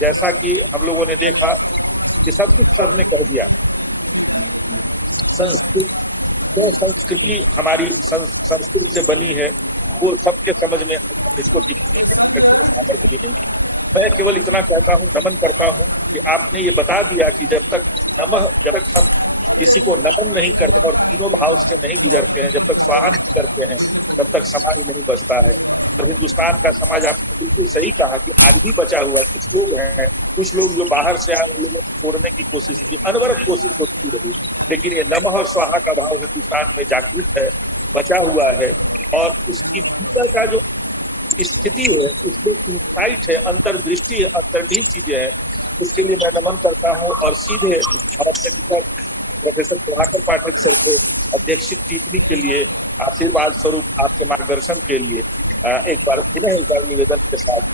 जैसा कि हम लोगों ने देखा कि सब कुछ सर ने कह दिया। संस्कृति हमारी संस्कृत से बनी है, वो सबके समझ में इसको टिप्पणी करने का सामर्थ्य भी नहीं है। मैं केवल इतना कहता हूँ, नमन करता हूँ कि आपने ये बता दिया कि जब तक हम किसी को नमन नहीं करते और तीनों भाव से नहीं गुजरते हैं, जब तक स्वाहा नहीं करते हैं, तब तक समाज नहीं बचता है। और हिंदुस्तान का समाज, आपने बिल्कुल सही कहा कि आज भी बचा हुआ है। कुछ लोग जो बाहर से आए उन लोगों को छोड़ने की कोशिश की, अनवरत कोशिश होती रही, लेकिन ये नमः और स्वाहा का भाव हिंदुस्तान में जागृत है, बचा हुआ है। और उसकी भीतर का जो स्थिति है, इसमें इंसाइट है, अंतर्दृष्टि है, अंतर्निहित चीजें हैं। उसके लिए मैं नमन करता हूँ। और सीधे अपने प्रोफेसर प्रभाकर पाठक सर को अध्यक्षित टिप्पणी के लिए, आशीर्वाद स्वरूप आपके मार्गदर्शन के लिए एक बार निवेदन के साथ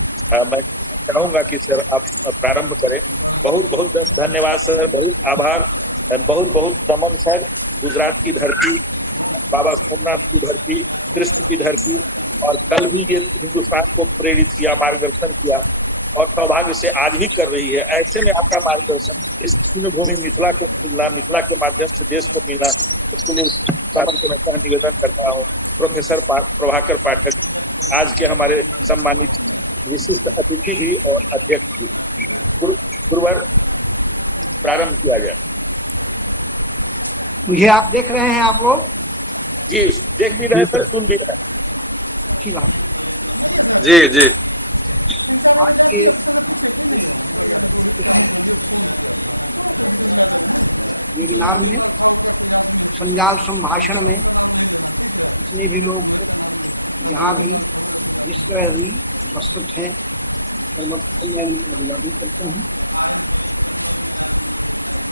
मैं चाहूंगा कि सर आप प्रारंभ करें। बहुत बहुत धन्यवाद सर, बहुत आभार, बहुत बहुत नमन सर। गुजरात की धरती, बाबा सोमनाथ की धरती, कृष्ण की धरती, और कल भी ये हिंदुस्तान को प्रेरित किया, मार्गदर्शन किया, और सौभाग्य से आज भी कर रही है। ऐसे में आपका मार्गदर्शन इस भूमि मिथिला को मिलना, मिथिला के माध्यम से देश को मिलना, उसके लिए निवेदन करता हूँ। प्रोफेसर प्रभाकर पाठक आज के हमारे सम्मानित विशिष्ट अतिथि भी और अध्यक्ष भी। गुरुवर प्रारंभ किया जाए। मुझे आप देख रहे हैं? आप लोग जी देख भी रहे सर, सुन भी रहे। अच्छी बात। जी जी। आज के वेबिनार में, संजाल संभाषण में जितने भी लोग जहाँ भी जिस तरह भी उपस्थित हैं, सर्वप्रथम मैं उनको अभिवादन करता हूँ।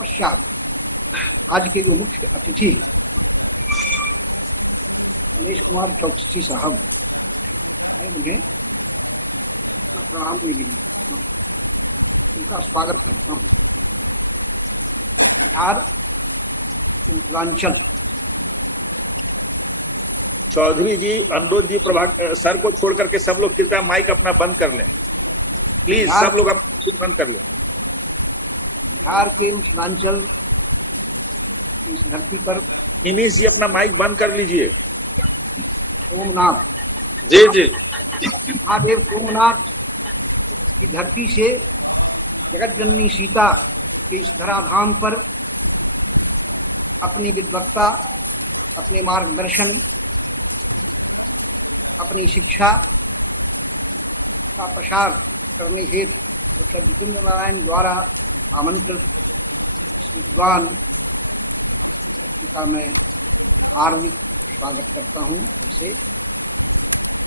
पश्चात आज के जो मुख्य अतिथि कमलेश कुमार चौकसी साहब, मैं उन्हें अपना प्रणाम निवेदन, उनका स्वागत करता हूँ। बिहार के मिथिलांचल। चौधरी जी, अनुरोध जी, प्रभाकर सर को छोड़ करके सब लोग कृपया माइक अपना बंद कर लें। प्लीज बिहार सब लोग आप बंद कर लो। बिहार के मिथिलांचल इस धरती पर हिमीश जी अपना माइक बंद कर लीजिए। सोमनाथ जी जी। महादेव सोमनाथ की धरती से जगत जननी सीता के इस धराधाम पर अपनी विद्वत्ता, अपने मार्गदर्शन, अपनी शिक्षा का प्रसार करने हेतु प्रोफेसर जितेंद्र नारायण द्वारा आमंत्रित विद्वान व्यक्ति का मैं हार्दिक स्वागत करता हूँ। फिर से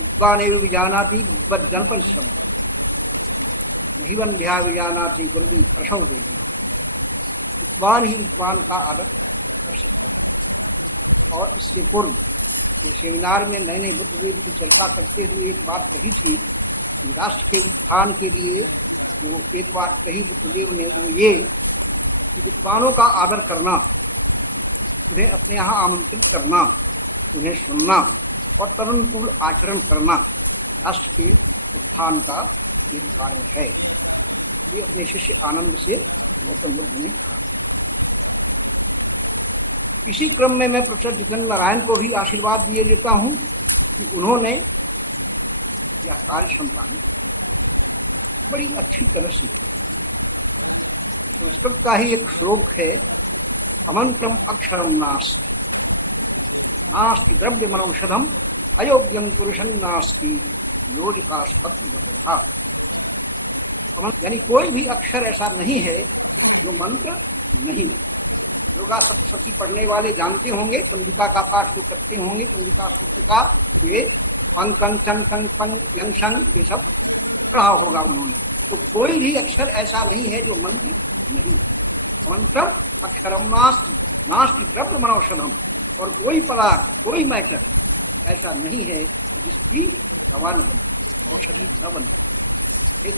विद्वान एवं विजानाति जनपद श्रम नहीं बंध्या विजानाति गुरवी प्रसव वेदना। विद्वान ही विद्वान का आदर कर सकता है। और इससे पूर्व एक सेमिनार में मैंने बुद्धदेव की चर्चा करते हुए एक बात कही थी कि राष्ट्र के उत्थान के लिए जो एक बात कही बुद्धदेव ने, वो ये कि विद्वानों का आदर करना, उन्हें अपने यहाँ आमंत्रित करना, उन्हें सुनना और तरुणपूर्ण आचरण करना राष्ट्र के उत्थान का एक कारण है। ये अपने शिष्य आनंद से गौतम बुद्ध ने कहा। इसी क्रम में मैं प्रोफेसर जितेंद्र नारायण को भी आशीर्वाद दिए देता हूँ कि उन्होंने यह कार्य संपादित किया, बड़ी अच्छी तरह से किया। संस्कृत का ही एक श्लोक है, अमंत्रम अक्षरम नास्ति, नास्ति द्रव्य मनौषधम अयोग्यम पुरुषं नास्ति योजिकास्तत्वतः। यानी कोई भी अक्षर ऐसा नहीं है जो मंत्र नहीं। दुर्गा सप्तशती पढ़ने वाले जानते होंगे, कुंजिका का पाठ जो करते होंगे, कुंजिका स्तोत्र का ये अंकन चं टं पं यं शं ये सब पढ़ा होगा उन्होंने। तो कोई भी अक्षर ऐसा नहीं है जो मंत्र नहीं। मंत्र अक्षरम नास्ति, नास्ति द्रव्य मनौषधम, और कोई पदार्थ, कोई मैटर ऐसा नहीं है जिसकी दवा न बने, औषधि न बने।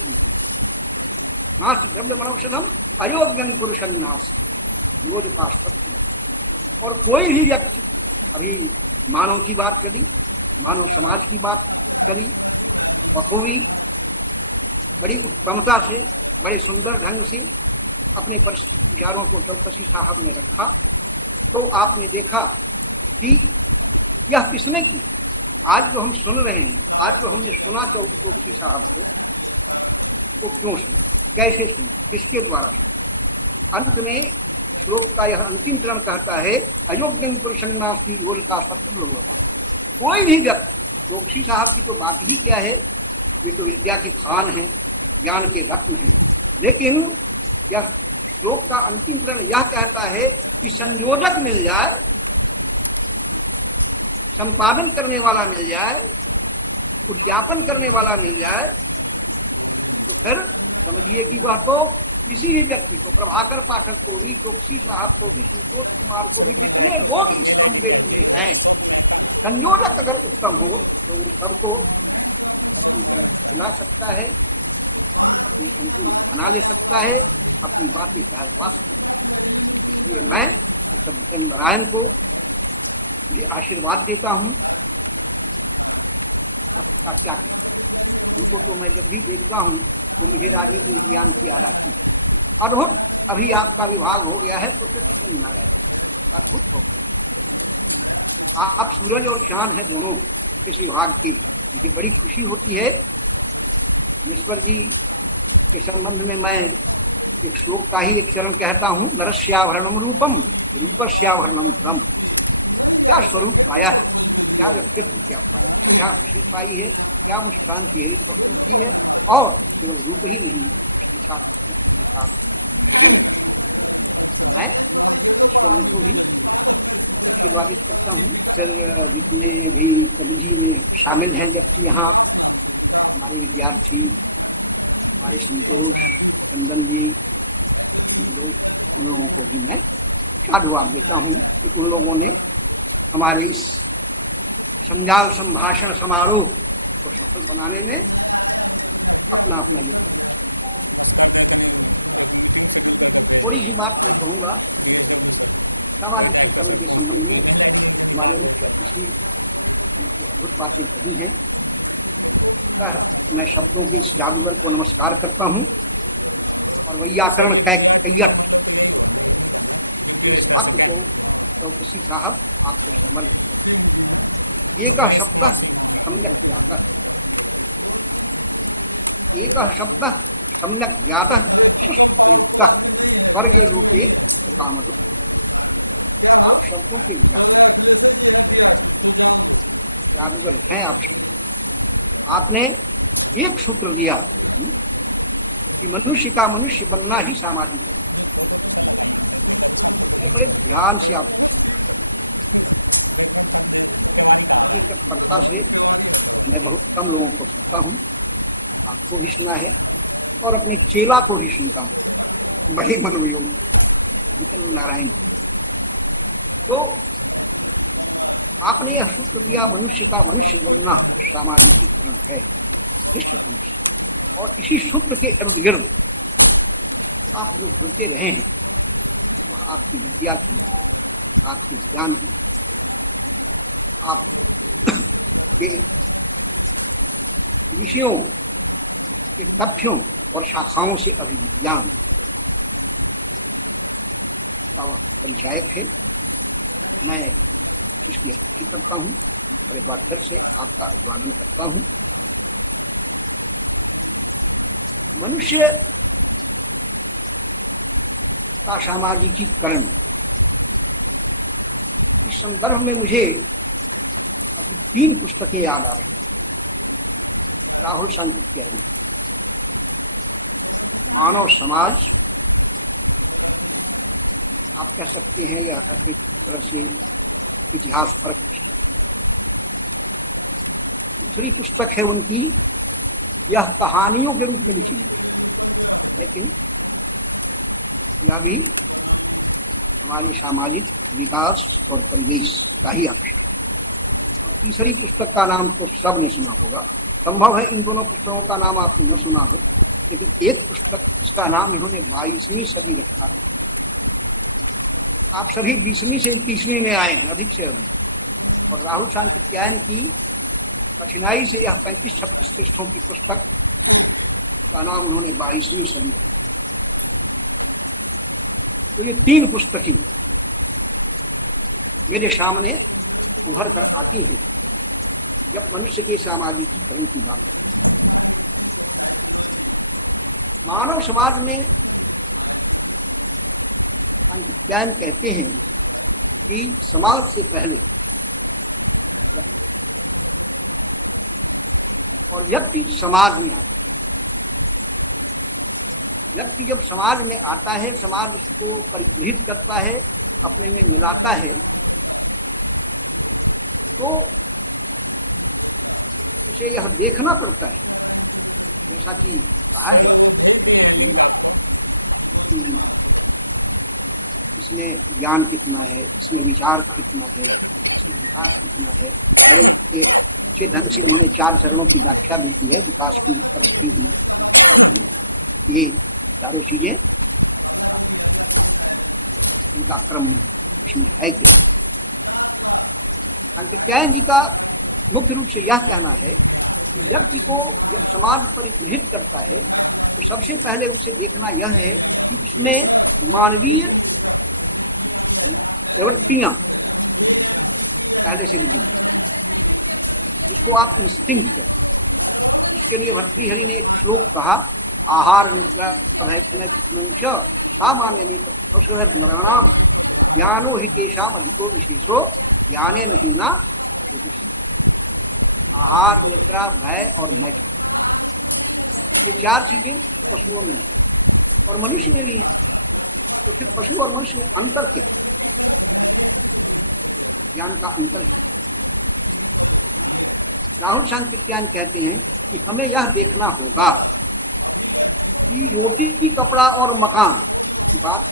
नास्ति द्रव्य मनौषधम अयोग्यं पुरुषं नास्ति योजिकास्तत्वतः। और कोई भी व्यक्ति, अभी मानव की बात चली, मानव समाज की बात चली, बखूबी बड़ी उत्तमता से, बड़े सुंदर ढंग से अपने परिस्थिति विचारों को चौकसी साहब ने रखा। तो आपने देखा कि यह किसने की। आज जो हम सुन रहे हैं, आज जो हमने सुना चौकसी साहब को, वो क्यों सुना, कैसे सुना, किसके द्वारा? अंत में श्लोक का यह अंतिम चरण कहता है, अयोग्यं पुरुषं नास्ति योजिकास्तत्वतः। कोई भी व्यक्ति, चौकसी साहब की तो बात ही क्या है, ये तो विद्या की खान है, ज्ञान के रत्न है। लेकिन यह श्लोक का अंतिम चरण यह कहता है कि संयोजक मिल जाए, संपादन करने वाला मिल जाए, उद्यापन करने वाला मिल जाए, तो फिर समझिए कि वह तो किसी भी व्यक्ति को, प्रभाकर पाठक को भी, चौकसी साहब को भी, संतोष कुमार को भी, जितने लोग इस सम्मेलन में हैं, संयोजक अगर उत्तम हो तो वो सबको अपनी तरफ खिला सकता है, अपने अनुकूल बना ले सकता है, अपनी बातें कहलवा सकता है। इसलिए मैं प्रोफेसर जितेंद्र नारायण को ये आशीर्वाद देता हूँ। का क्या कहूँ, उनको तो मैं जब भी देखता हूँ तो मुझे राजनीति विज्ञान की याद आती है। अद्भुत, अभी आपका विभाग हो गया है प्रोफेसर जितेंद्र नारायण, अद्भुत हो गया है। आप सूरज और चांद हैं दोनों इस विभाग की। मुझे बड़ी खुशी होती है। ईश्वर जी के संबंध में मैं एक श्लोक का ही एक चरण कहता हूँ, नरस्याभरणम रूपम रूपस्याभरणम गुणम। क्या स्वरूप पाया है, क्या व्यक्तित्व क्या पाया है, क्या खुशी पाई है, क्या मुस्कान चेहरे पर खुलती है, और केवल रूप ही नहीं, उसके साथ के साथ गुण। मैं ईश्वर जी को भी आशीर्वादित करता हूँ। फिर जितने भी कमिटी में शामिल हैं व्यक्ति, यहाँ हमारे विद्यार्थी, हमारे संतोष, चंदन जी, लोग, उन लोगों को भी मैं साधुवाद देता हूँ कि उन लोगों ने हमारे इस संजाल संभाषण समारोह को सफल बनाने में अपना अपना योगदान दिया। थोड़ी सी बात मैं कहूँगा सामाजिकीकरण के संबंध में। हमारे मुख्य अतिथि ने तो अद्भुत बातें कही हैं, मैं शब्दों के इस जादूगर को नमस्कार करता हूँ और वैयाकरण कैयट इस वाक्य को चौकसी साहब आपको समर्पित करता हूँ। एक शब्द सम्यक ज्ञातः, एक शब्द सम्यक ज्ञातः सुष्ठु प्रयुक्तः स्वर्गे लोके च कामधुक्। आप शब्दों के जादूगर हैं। आप शब्द, आपने एक सूत्र दिया कि मनुष्य का मनुष्य बनना ही सामाजिक बनना है। बड़े ध्यान से आपको सुनना है। इतनी तत्परता से मैं बहुत कम लोगों को सुनता हूँ, आपको भी सुना है और अपने चेला को भी सुनता हूँ, बड़े मनोयोग नितिन नारायण जी। तो आपने यह सूत्र दिया मनुष्य का मनुष्य बनना सामाजिकीकरण है निश्चित रूप से, और इसी सूत्र के इर्द गिर्द आप जो सुनते रहे हैं वह आपकी विद्या की, आपके ज्ञान की, आप के विषयों के तथ्यों और शाखाओं से अभिविज्ञान का वह पंचायत है। मैं इसकी स्तुति करता हूँ और एक बार फिर से आपका अभिवादन करता हूँ। मनुष्य का सामाजिकीकरण, इस संदर्भ में मुझे अभी 3 पुस्तकें याद आ रही हैं। राहुल सांकृत्यायन, मानव समाज, आप कह सकते हैं यह एक तरह से इतिहास पर। दूसरी पुस्तक है उनकी, यह कहानियों के रूप में लिखी गई है, लेकिन यह भी हमारे सामाजिक विकास और परिवेश का ही अंश है। और तीसरी पुस्तक का नाम तो सबने सुना होगा, संभव है इन दोनों पुस्तकों का नाम आपने न सुना हो, लेकिन एक पुस्तक जिसका नाम इन्होंने 22वीं सदी रखा है। आप सभी 20वीं से 21वीं में आए हैं अधिक से अधिक, और राहुल सांकृत्यायन की कठिनाई से यह 35-36 पृष्ठों की पुस्तक का नाम उन्होंने 22वीं सदी रखा। तो ये 3 पुस्तकें मेरे सामने उभर कर आती हैं जब मनुष्य के सामाजिकीकरण की बात। मानव समाज में सांकृत्यायन कहते हैं कि समाज से पहले और व्यक्ति समाज में आता है। व्यक्ति जब समाज में आता है, समाज उसको परिग्रहित करता है, अपने में मिलाता है, तो उसे यह देखना पड़ता है, जैसा कि कहा है कि इसमें ज्ञान कितना है, इसमें विचार कितना है, इसमें विकास कितना है। बड़े अच्छे ढंग से उन्होंने 4 चरणों की व्याख्या भी की है, विकास की, उत्कर्ष की, ये चारों चीजें इनका क्रम है। सांकृत्यायन जी का मुख्य रूप से यह कहना है कि व्यक्ति को जब समाज परिग्रहित करता है तो सबसे पहले उसे देखना यह है कि उसमें मानवीय प्रवृत्तियां पहले से विद्यमान, जिसको आप इंस्टिंक्ट कहते हैं। इसके लिए भर्तृहरि ने एक श्लोक कहा, आहार मिश्रा सामान्य में मरणाम ज्ञानो हि तेषाम अधिको विशेषो ज्ञाने नहीं ना। आहार, निद्रा, भय और मैथुन, ये 4 चीजें पशुओं में भी और मनुष्य में भी है। तो फिर पशु और मनुष्य में अंतर क्या है? ज्ञान का अंतर है। राहुल सांकृत्यायन कहते हैं कि हमें यह देखना होगा कि रोटी, कपड़ा और मकान की बात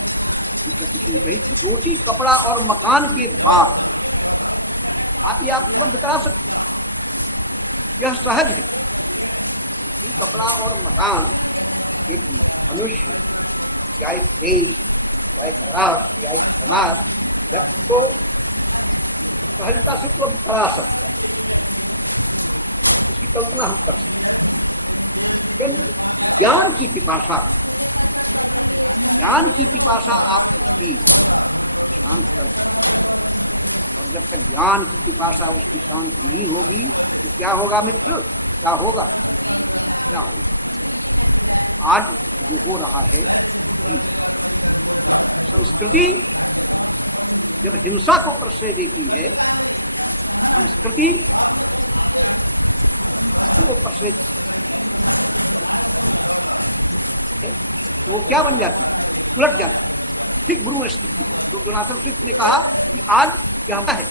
किसी ने कही थी। रोटी, कपड़ा और मकान के बाद आप ये आप उपलब्ध करा सकते हैं, यह सहज है। रोटी, कपड़ा और मकान एक मनुष्य या एक देश या एक राष्ट्र या एक समाज व्यक्ति को सहजता से उपलब्ध करा सकता है। उसकी कल्पना हम कर सकते हैं। ज्ञान की पिपासा आप उसकी शांत कर सकते हैं, और जब तक ज्ञान की पिपासा उसकी शांत नहीं होगी तो क्या होगा मित्र, क्या होगा? आज जो हो रहा है वही है। संस्कृति जब हिंसा को प्रश्रय देती है, संस्कृति को प्रश्रय तो वो क्या बन जाती है? उलट जाती है। ठीक गुरु स्थिति है। जो जोनाथन स्विफ्ट ने कहा कि आज क्या है,